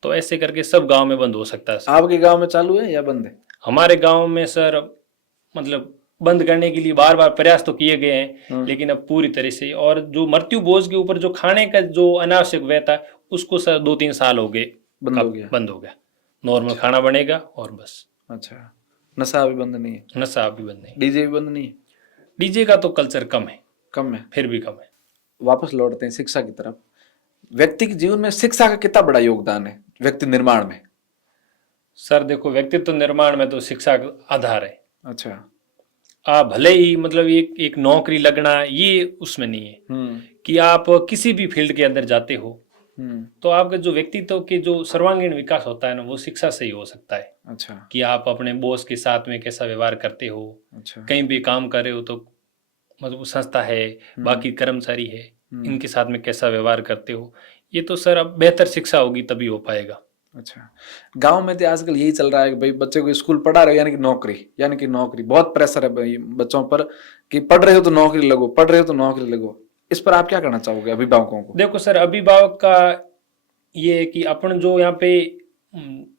तो ऐसे करके सब गांव में बंद हो सकता है। आपके गांव में चालू है या बंद है? हमारे गांव में सर मतलब बंद करने के लिए बार बार प्रयास तो किए गए हैं, लेकिन अब पूरी तरह से। और जो मृत्यु भोज के ऊपर जो खाने का जो अनावश्यक व्यय था, उसको सर 2-3 साल हो गए बंद हो गया। नॉर्मल खाना बनेगा और बस। अच्छा। नशा अभी बंद नहीं है? नशा अभी बंद नहीं। डीजे भी बंद नहीं है? डीजे का तो कल्चर कम है, फिर भी कम है। वापस लौटते हैं शिक्षा की तरफ। व्यक्ति के जीवन में शिक्षा का कितना बड़ा योगदान है व्यक्ति निर्माण में? सर देखो, व्यक्तित्व निर्माण में तो शिक्षा का आधार है। अच्छा। आप भले ही मतलब एक नौकरी लगना ये उसमें नहीं है कि आप किसी भी फील्ड के अंदर जाते हो, तो आपके जो व्यक्तित्व के जो सर्वांगीण विकास होता है ना, वो शिक्षा से ही हो सकता है। अच्छा। कि आप अपने बॉस के साथ में कैसा व्यवहार करते हो, अच्छा। कहीं भी काम कर रहे हो तो मतलब संस्था है, बाकी कर्मचारी है, इनके साथ में कैसा व्यवहार करते हो, ये तो सर अब बेहतर शिक्षा होगी तभी हो पाएगा। अच्छा। गांव में तो आजकल यही चल रहा है कि भाई बच्चे को स्कूल पढ़ा रहे हो यानी कि नौकरी बहुत प्रेशर है भाई बच्चों पर कि पढ़ रहे हो तो नौकरी लगो, पढ़ रहे हो तो नौकरी लगो। इस पर आप क्या कहना चाहोगे अभिभावकों को? देखो सर, अभिभावक का ये है कि अपन जो यहाँ पे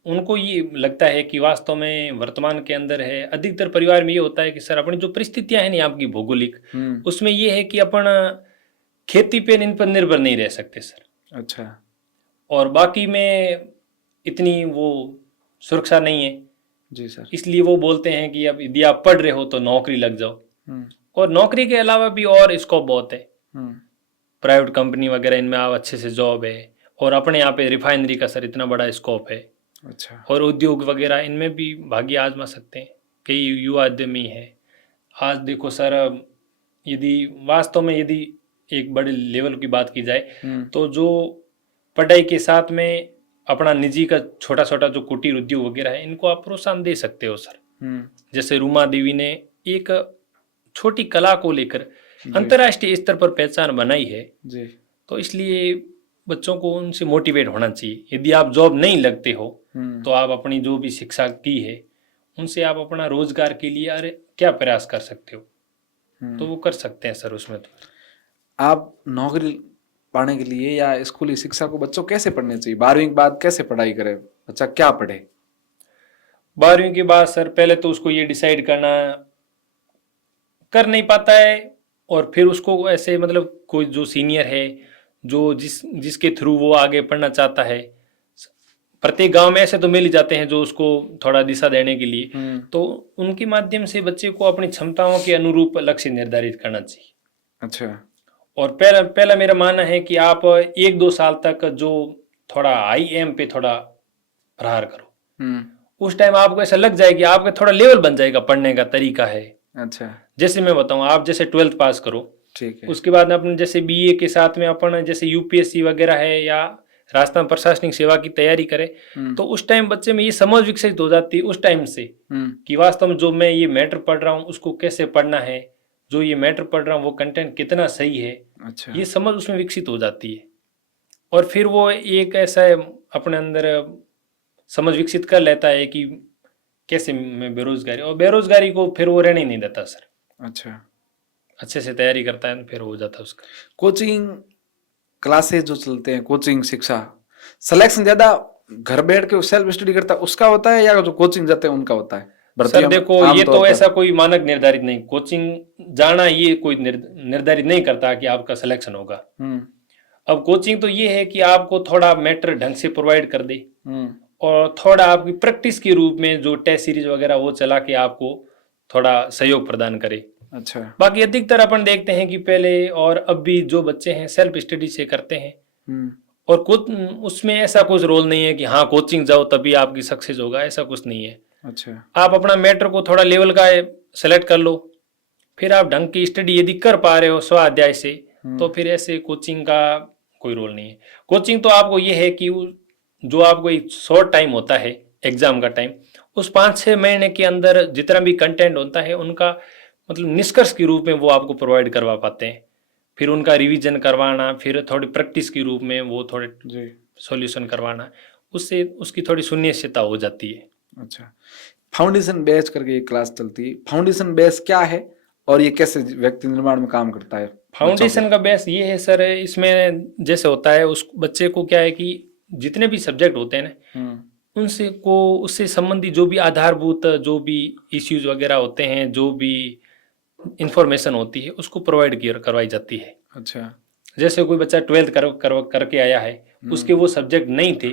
उनको ये लगता है कि वास्तव में वर्तमान के अंदर है, अधिकतर परिवार में ये होता है कि सर अपनी जो परिस्थितियां हैं ना आपकी भौगोलिक, उसमें ये है कि अपन खेती पे इन पर निर्भर नहीं रह सकते सर। अच्छा। और बाकी में इतनी वो सुरक्षा नहीं है जी सर। इसलिए वो बोलते हैं कि अब यदि आप पढ़ रहे हो तो नौकरी लग जाओ। और नौकरी के अलावा भी और स्कोप बहुत है, प्राइवेट कंपनी वगैरह इनमें आप अच्छे से जॉब है, और अपने यहाँ पे रिफाइनरी का सर इतना बड़ा स्कोप है। अच्छा। और उद्योग वगैरह इनमें भी भाग्य आजमा सकते हैं, कई युवा उद्यमी है। आज देखो सर, यदि वास्तव में यदि एक बड़े लेवल की बात की जाए तो जो पढ़ाई के साथ में अपना निजी का छोटा छोटा जो कुटीर उद्योग वगैरह है, इनको आप प्रोत्साहन दे सकते हो सर। जैसे रूमा देवी ने एक छोटी कला को लेकर अंतर्राष्ट्रीय स्तर पर पहचान बनाई है जी। तो इसलिए बच्चों को उनसे मोटिवेट होना चाहिए। यदि आप जॉब नहीं लगते हो तो आप अपनी जो भी शिक्षा की है उनसे आप अपना रोजगार के लिए अरे क्या प्रयास कर सकते हो, तो वो कर सकते हैं सर। उसमें तो आप नौकरी पाने के लिए या स्कूली शिक्षा को बच्चों कैसे पढ़ने चाहिए? 12वीं के बाद कैसे पढ़ाई करे बच्चा, क्या पढ़े? 12वीं के बाद सर पहले तो उसको ये डिसाइड कर नहीं पाता है, और फिर उसको ऐसे मतलब कोई जो सीनियर है जो जिसके थ्रू वो आगे पढ़ना चाहता है, प्रत्येक गांव में ऐसे तो मिल ही जाते हैं जो उसको थोड़ा दिशा देने के लिए, तो उनके माध्यम से बच्चे को अपनी क्षमताओं के अनुरूप लक्ष्य निर्धारित करना चाहिए। अच्छा। और पहला मेरा मानना है कि आप 1-2 साल तक जो थोड़ा IM पे थोड़ा प्रहार करो, उस टाइम आपको ऐसा लग जाए कि आपका थोड़ा लेवल बन जाएगा, पढ़ने का तरीका है। अच्छा। जैसे मैं बताऊं, आप जैसे 12th पास करो, ठीक है, उसके बाद अपन जैसे BA के साथ में अपन जैसे UPSC वगैरह है या राजस्थान प्रशासनिक सेवा की तैयारी करे, तो उस टाइम बच्चे में ये समझ विकसित हो जाती है उस टाइम से कि वास्तव में जो मैं ये मैटर पढ़ रहा हूँ उसको कैसे पढ़ना है, जो ये मैटर पढ़ रहा हूँ वो कंटेंट कितना सही है। अच्छा। ये समझ उसमें विकसित हो जाती है, और फिर वो एक ऐसा अपने अंदर समझ विकसित कर लेता है कि कैसे मैं बेरोजगारी, और बेरोजगारी को फिर वो रहने ही नहीं देता सर। अच्छा। अच्छे से तैयारी करता है फिर हो जाता है उसका। कोचिंग क्लासेस जो चलते हैं, कोचिंग शिक्षा सिलेक्शन ज्यादा घर बैठ के सेल्फ स्टडी करता है उसका होता है या जो कोचिंग जाते हैं उनका होता है? सर देखो, ये तो ऐसा कोई मानक निर्धारित नहीं, कोचिंग जाना ये कोई निर्धारित नहीं करता कि आपका सिलेक्शन होगा। अब कोचिंग तो ये है कि आपको थोड़ा मैटर ढंग से प्रोवाइड कर दे, और थोड़ा आपकी प्रैक्टिस के रूप में जो टेस्ट सीरीज वगैरह वो चला के आपको थोड़ा सहयोग प्रदान करे। अच्छा। बाकी अधिकतर अपन देखते हैं कि पहले और अब भी जो बच्चे हैं सेल्फ स्टडी से करते हैं, और उसमें ऐसा कुछ रोल नहीं है कि हाँ कोचिंग जाओ तभी आपकी सक्सेस होगा, ऐसा कुछ नहीं है। अच्छा। आप अपना मैटर को थोड़ा लेवल का सेलेक्ट कर लो, फिर आप ढंग की स्टडी यदि कर पा रहे हो स्वाध्याय से, तो फिर ऐसे कोचिंग का कोई रोल नहीं है। कोचिंग तो आपको ये है कि जो आपको एक शॉर्ट टाइम होता है एग्जाम का टाइम, उस 5-6 महीने के अंदर जितना भी कंटेंट होता है उनका मतलब निष्कर्ष के रूप में वो आपको प्रोवाइड करवा पाते हैं, फिर उनका रिवीजन करवाना, फिर थोड़ी प्रैक्टिस के रूप में वो थोड़े सॉल्यूशन करवाना, उससे उसकी थोड़ी सुनिश्चितता हो जाती है। अच्छा। फाउंडेशन बेस करके एक क्लास चलती है, फाउंडेशन बेस क्या है और ये कैसे व्यक्ति निर्माण में काम करता है? फाउंडेशन का बेस ये है सर, इसमें जैसे होता है उस बच्चे को क्या है कि जितने भी सब्जेक्ट होते हैं ना उससे संबंधी जो भी आधारभूत जो भी इश्यूज वगैरह होते हैं, जो भी इंफॉर्मेशन होती है उसको प्रोवाइड करवाई जाती है। अच्छा। जैसे कोई बच्चा 12th करके आया है, उसके वो सब्जेक्ट नहीं थे,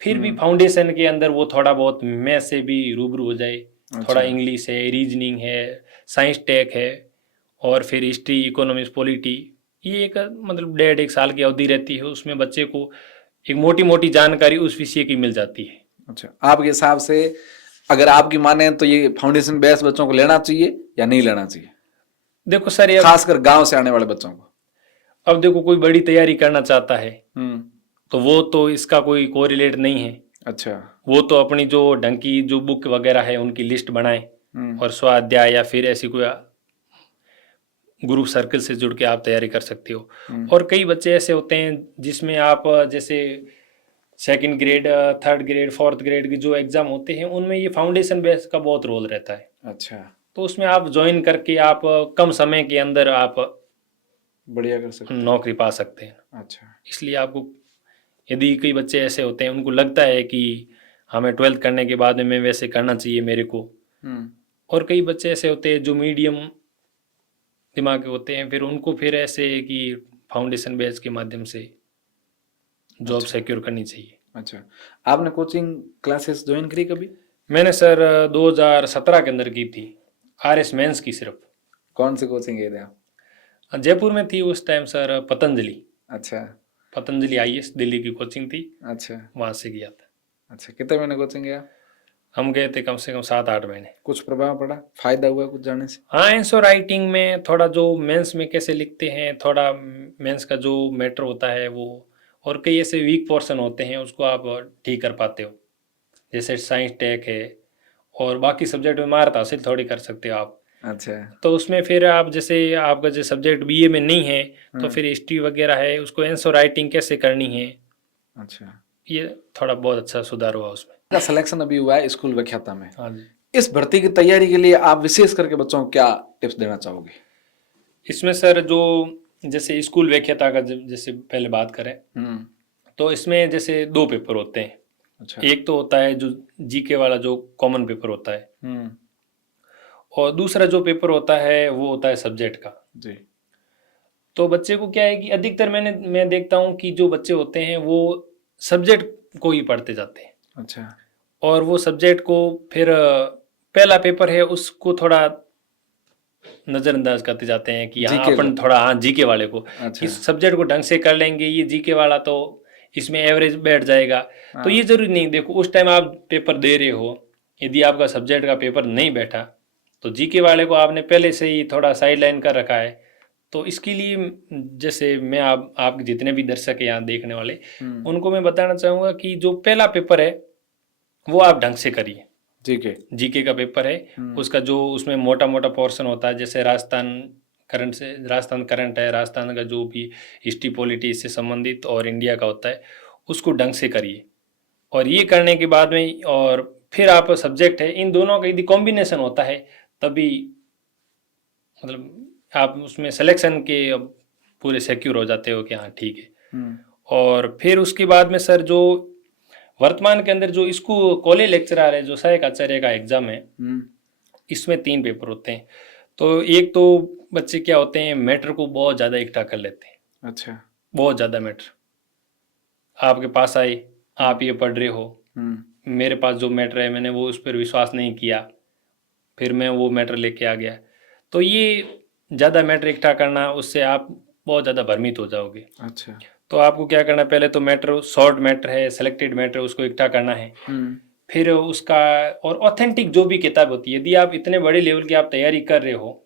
फिर भी फाउंडेशन के अंदर वो थोड़ा बहुत मैथ से भी रूबरू हो जाए। अच्छा। थोड़ा इंग्लिश है, रीजनिंग है, साइंस टेक है, और फिर हिस्ट्री, इकोनॉमिक्स, पॉलिटी, ये एक मतलब 1.5 साल की अवधि रहती है, उसमें बच्चे को एक मोटी मोटी जानकारी उस विषय की मिल जाती है। अच्छा। आपके हिसाब से अगर आपकी माने तो ये फाउंडेशन बेस बच्चों को लेना चाहिए या नहीं लेना चाहिए? देखो सर, खासकर गांव से आने वाले बच्चों को। अब देखो कोई बड़ी तैयारी करना चाहता है तो वो तो इसका कोई कोरिलेट नहीं है। अच्छा। वो तो अपनी जो ढंग की जो बुक वगैरह है उनकी लिस्ट बनाए और स्वाध्याय या फिर ऐसी कोई ग्रुप सर्कल से जुड़ के आप तैयारी कर सकते हो। और कई बच्चे ऐसे होते हैं जिसमें आप जैसे second grade, third grade, fourth grade के जो एग्जाम होते हैं उनमें ये फाउंडेशन बेस का बहुत रोल रहता है। अच्छा। तो उसमें आप ज्वाइन करके आप कम समय के अंदर आप बढ़िया कर सकते हैं, नौकरी पा सकते हैं। अच्छा। इसलिए आपको, यदि कई बच्चे ऐसे होते हैं उनको लगता है कि हमें 12th करने के बाद में वैसे करना चाहिए मेरे को, और कई बच्चे ऐसे होते हैं जो मीडियम दिमाग के होते हैं, फिर उनको फिर ऐसे कि फाउंडेशन बेस के माध्यम से जॉब सिक्योर करनी चाहिए। अच्छा, आपने कोचिंग क्लासेस ज्वाइन करी कभी? मैंने सर 2017 के अंदर की थी, RS मेंस की सिर्फ। कौन सी कोचिंग गए थे आप? जयपुर में थी उस टाइम सर, पतंजलि। अच्छा। पतंजलि IAS दिल्ली की कोचिंग थी, अच्छा। वहाँ से गया था। अच्छा, कितने महीने कोचिंग गया? हम गए थे कम से कम 7-8 महीने। कुछ प्रभाव पड़ा, फायदा हुआ कुछ जाने से? हाँ, आंसर राइटिंग में थोड़ा जो मेंस में कैसे लिखते हैं, थोड़ा मेंस का जो मैटर होता है वो, और कई ऐसे वीक पोर्शन होते हैं उसको आप ठीक कर पाते हो। जैसे साइंस टेक है, और बाकी सब्जेक्ट में महारत हासिल थोड़ी कर सकते हो आप। अच्छा। तो उसमें फिर आप जैसे आपका जो सब्जेक्ट BA में नहीं है तो फिर हिस्ट्री वगैरह है, उसको आंसर राइटिंग कैसे करनी है। अच्छा, ये थोड़ा बहुत अच्छा सुधार हुआ उसमें। का सिलेक्शन अभी हुआ है स्कूल व्याख्याता में। हाँ जी। इस भर्ती की तैयारी के लिए आप विशेष करके बच्चों को क्या टिप्स देना चाहोगे? इसमें सर जो जैसे स्कूल व्याख्याता का जैसे पहले बात करें तो इसमें जैसे 2 पेपर होते हैं। अच्छा। एक तो होता है जो GK वाला जो कॉमन पेपर होता है, और दूसरा जो पेपर होता है वो होता है सब्जेक्ट का जी। तो बच्चे को क्या है कि अधिकतर मैं देखता हूँ कि जो बच्चे होते हैं वो सब्जेक्ट को ही पढ़ते जाते हैं। अच्छा। और वो सब्जेक्ट को फिर पहला पेपर है उसको थोड़ा नज़रअंदाज करते जाते हैं कि हाँ अपन थोड़ा हाँ GK वाले को, अच्छा। इस सब्जेक्ट को ढंग से कर लेंगे, ये GK वाला तो इसमें एवरेज बैठ जाएगा। तो ये जरूरी नहीं, देखो उस टाइम आप पेपर दे रहे हो, यदि आपका सब्जेक्ट का पेपर नहीं बैठा तो GK वाले को आपने पहले से ही थोड़ा साइड लाइन कर रखा है। तो इसके लिए जैसे मैं आप जितने भी दर्शक हैं यहाँ देखने वाले, उनको मैं बताना चाहूँगा कि जो पहला पेपर है वो आप ढंग से करिए। GK का पेपर है, उसका जो उसमें मोटा मोटा पोर्शन होता है, जैसे राजस्थान करंट है, राजस्थान का जो भी हिस्ट्री पॉलिटी से संबंधित और इंडिया का होता है उसको ढंग से करिए। और ये करने के बाद में और फिर आप सब्जेक्ट है, इन दोनों का यदि कॉम्बिनेशन होता है तभी मतलब आप उसमें सिलेक्शन के पूरे सिक्योर हो जाते हो कि हाँ ठीक है। और फिर उसके बाद में सर जो वर्तमान के अंदर जो इसको कॉलेज लेक्चरर है, जो सहायक आचार्य का एग्जाम है, इसमें 3 पेपर होते हैं। तो एक तो बच्चे क्या होते हैं मैटर को बहुत ज़्यादा इकट्ठा कर लेते हैं। अच्छा। बहुत ज़्यादा मैटर आपके पास आए, आप ये पढ़ रहे हो, मेरे पास जो मैटर है मैंने वो उस पर विश्वास नहीं किया, फिर मैं वो मैटर लेके आ गया। तो ये ज़्यादा मैटर इकट्ठा करना, उससे आप बहुत ज़्यादा भ्रमित हो जाओगे। अच्छा। तो आपको क्या करना है, पहले तो मैटर, शॉर्ट मैटर है, सेलेक्टेड मैटर, उसको इकट्ठा करना है। फिर उसका और ऑथेंटिक जो भी किताब होती है, यदि आप इतने बड़े लेवल की आप तैयारी कर रहे हो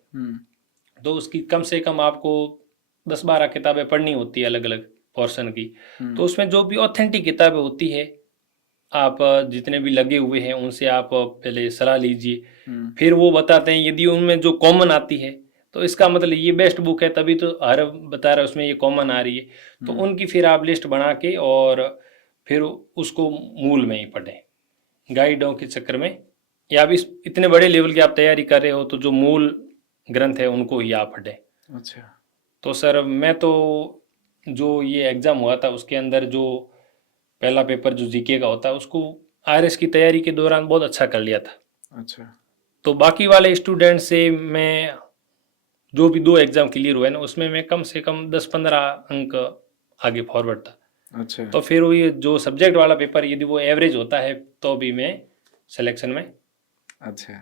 तो उसकी कम से कम आपको 10-12 किताबें पढ़नी होती है अलग अलग पोर्शन की। तो उसमें जो भी ऑथेंटिक किताबें होती है, आप जितने भी लगे हुए हैं उनसे आप पहले सलाह लीजिए। फिर वो बताते हैं यदि उनमें जो कॉमन आती है तो इसका मतलब ये बेस्ट बुक है, तभी तो हर बता रहा है उसमें ये कॉमन आ रही है। तो उनकी फिर आप लिस्ट बना के और फिर उसको मूल में ही पढ़ें, गाइडों के चक्कर में, या भी इतने बड़े लेवल की आप तैयारी कर रहे हो तो जो मूल ग्रंथ है उनको ही आप पढ़ें। अच्छा। तो सर मैं तो जो ये एग्ज़ाम हुआ था उसके अंदर जो पहला पेपर जो GK का होता है उसको RS की तैयारी के दौरान बहुत अच्छा कर लिया था। अच्छा। तो बाकी वाले स्टूडेंट से मैं जो भी 2 एग्ज़ाम क्लियर हुए ना उसमें मैं कम से कम 10-15 अंक आगे फॉरवर्ड था। अच्छा। तो फिर वो ये जो सब्जेक्ट वाला पेपर यदि वो एवरेज होता है तो भी मैं सिलेक्शन में। अच्छा।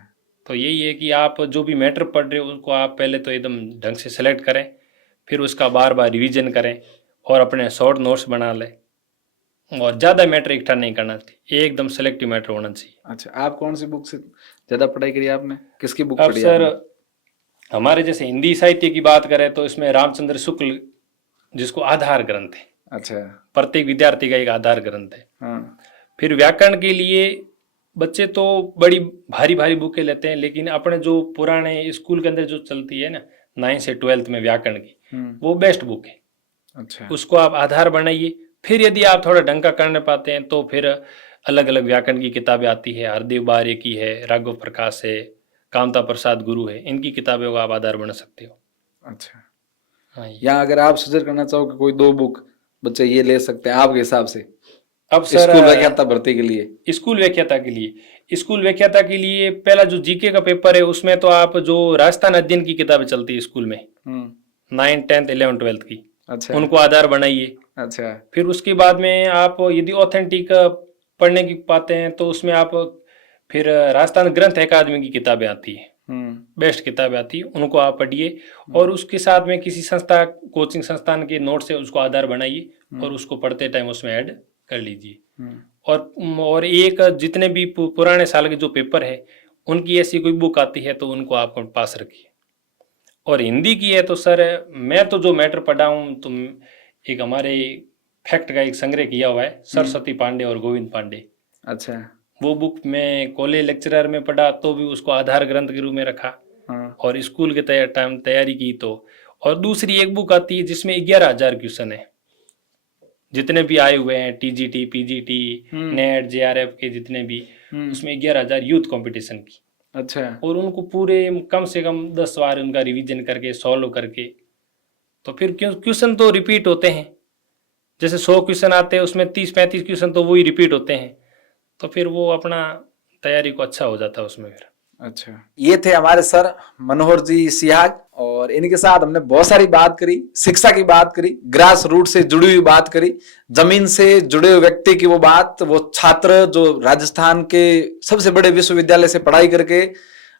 तो यही है कि आप जो भी मैटर पढ़ रहे हो उसको आप पहले तो एकदम ढंग से सेलेक्ट करें, फिर उसका बार बार रिवीजन करें और अपने शॉर्ट नोट्स बना लें, और ज़्यादा मैटर इकट्ठा नहीं करना चाहिए, एकदम सेलेक्टिव मैटर होना चाहिए। अच्छा, आप कौन सी बुक से ज़्यादा पढ़ाई करी आपने, किसकी बुक पढ़ी आपने? सर हमारे जैसे हिंदी साहित्य की बात करें तो इसमें रामचंद्र शुक्ल जिसको आधार ग्रंथ है, अच्छा। प्रत्येक विद्यार्थी का एक आधार ग्रंथ है। हाँ। फिर व्याकरण के लिए बच्चे तो बड़ी भारी भारी बुकें लेते हैं, लेकिन अपने जो पुराने स्कूल के अंदर जो चलती है ना 9 से 12th में व्याकरण की, वो बेस्ट बुक है। अच्छा। उसको आप आधार बनाइए। फिर यदि आप थोड़ा ढंग का करने पाते हैं तो फिर अलग अलग व्याकरण की किताबें आती है, हरदेव बारे की है, राघव प्रकाश है, कामता प्रसाद गुरु है, इनकी किताबों का आप आधार बना सकते हो। अच्छा। हाँ, या अगर आप सजेस्ट करना चाहो कि कोई 2 बुक बच्चे ये ले सकते हैं आपके हिसाब से अब सर स्कूल व्याख्याता भर्ती के लिए? स्कूल व्याख्याता के लिए, स्कूल व्याख्याता के लिए पहला जो जीके का पेपर है उसमें तो आप जो राजस्थान अध्ययन की किताबें चलती है स्कूल में 9, 10th, 11, 12th की, अच्छा। उनको आधार बनाइए। अच्छा। फिर उसके बाद में आप यदि ऑथेंटिक पढ़ने की पाते हैं तो उसमें आप फिर राजस्थान ग्रंथ अकादमी की किताबें आती है, बेस्ट किताबें आती है, उनको आप पढ़िए। और उसके साथ में किसी संस्था, कोचिंग संस्थान के नोट से उसको आधार बनाइए और उसको पढ़ते टाइम उसमें ऐड कर लीजिए। और एक जितने भी पुराने साल के जो पेपर है उनकी ऐसी कोई बुक आती है तो उनको आप पास रखिए। और हिंदी की है तो सर मैं तो जो मैटर पढ़ा हूँ तो एक हमारे फैक्ट का एक संग्रह किया हुआ है, सरस्वती पांडे और गोविंद पांडे। अच्छा। वो बुक मैं कॉलेज लेक्चरर में पढ़ा तो भी उसको आधार ग्रंथ के रूप में रखा। और स्कूल के टाइम तैयारी की तो। और दूसरी एक बुक आती है जिसमें 11,000 क्वेश्चन है, जितने भी आए हुए हैं, टीजीटी, पीजीटी, नेट, जेआरएफ के जितने भी, उसमें 11,000 यूथ कंपटीशन की। अच्छा। और उनको पूरे कम से कम 10 बार उनका रिवीजन करके सॉल्व करके, तो फिर क्वेश्चन तो रिपीट होते हैं। जैसे 100 क्वेश्चन आते हैं उसमें 30-35 क्वेश्चन तो वही रिपीट होते हैं, तो फिर वो अपना तैयारी को अच्छा हो जाता है उसमें फिर। अच्छा। ये थे हमारे सर मनोहर जी सियाग, और इनके साथ हमने बहुत सारी बात करी, शिक्षा की बात करी, ग्रास रूट से जुड़ी हुई बात करी, जमीन से जुड़े हुए व्यक्ति की वो बात, वो छात्र जो राजस्थान के सबसे बड़े विश्वविद्यालय से पढ़ाई करके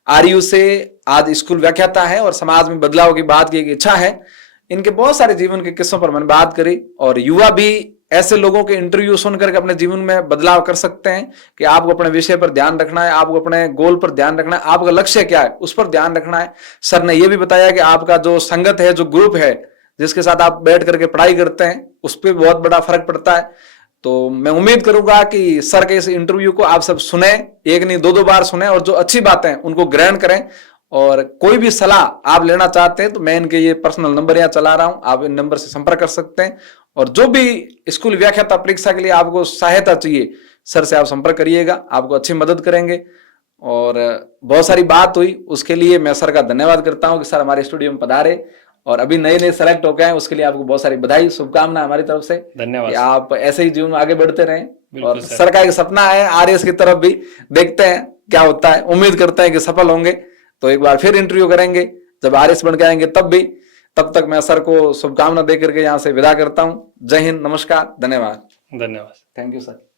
आरयू से आज स्कूल व्याख्याता है और समाज में बदलाव की बात की एक इच्छा है। इनके बहुत सारे जीवन के किस्सों पर मैंने बात करी, और युवा भी ऐसे लोगों के इंटरव्यू सुनकर के अपने जीवन में बदलाव कर सकते हैं कि आपको अपने विषय पर ध्यान रखना है, आपको अपने गोल पर ध्यान रखना है, आपका लक्ष्य क्या है उस पर ध्यान रखना है। सर ने यह भी बताया कि आपका जो संगत है, जो ग्रुप है, जिसके साथ आप बैठ करके पढ़ाई करते हैं, उस पर बहुत बड़ा फर्क पड़ता है। तो मैं उम्मीद करूंगा कि सर के इस इंटरव्यू को आप सब सुने, एक नहीं 2-2 बार सुने, और जो अच्छी बातें हैं उनको ग्रहण करें। और कोई भी सलाह आप लेना चाहते हैं तो मैं इनके ये पर्सनल नंबर यहाँ चला रहा हूं, आप इन नंबर से संपर्क कर सकते हैं। और जो भी स्कूल व्याख्याता परीक्षा के लिए आपको सहायता चाहिए, सर से आप संपर्क करिएगा, आपको अच्छी मदद करेंगे। और बहुत सारी बात हुई, उसके लिए मैं सर का धन्यवाद करता हूं कि सर हमारे स्टूडियो में पधारे, और अभी नए नए सेलेक्ट हो गए हैं, उसके लिए आपको बहुत सारी बधाई, शुभकामना हमारी तरफ से। धन्यवाद। आप ऐसे ही जीवन में आगे बढ़ते रहें। और सर का एक सपना है आरएस की तरफ भी, देखते हैं क्या होता है, उम्मीद करते हैं कि सफल होंगे। तो एक बार फिर इंटरव्यू करेंगे जब आरएस बन के आएंगे तब भी। तब तक मैं सर को शुभकामना देकर के यहाँ से विदा करता हूँ। जय हिंद, नमस्कार, धन्यवाद। धन्यवाद। Thank you sir.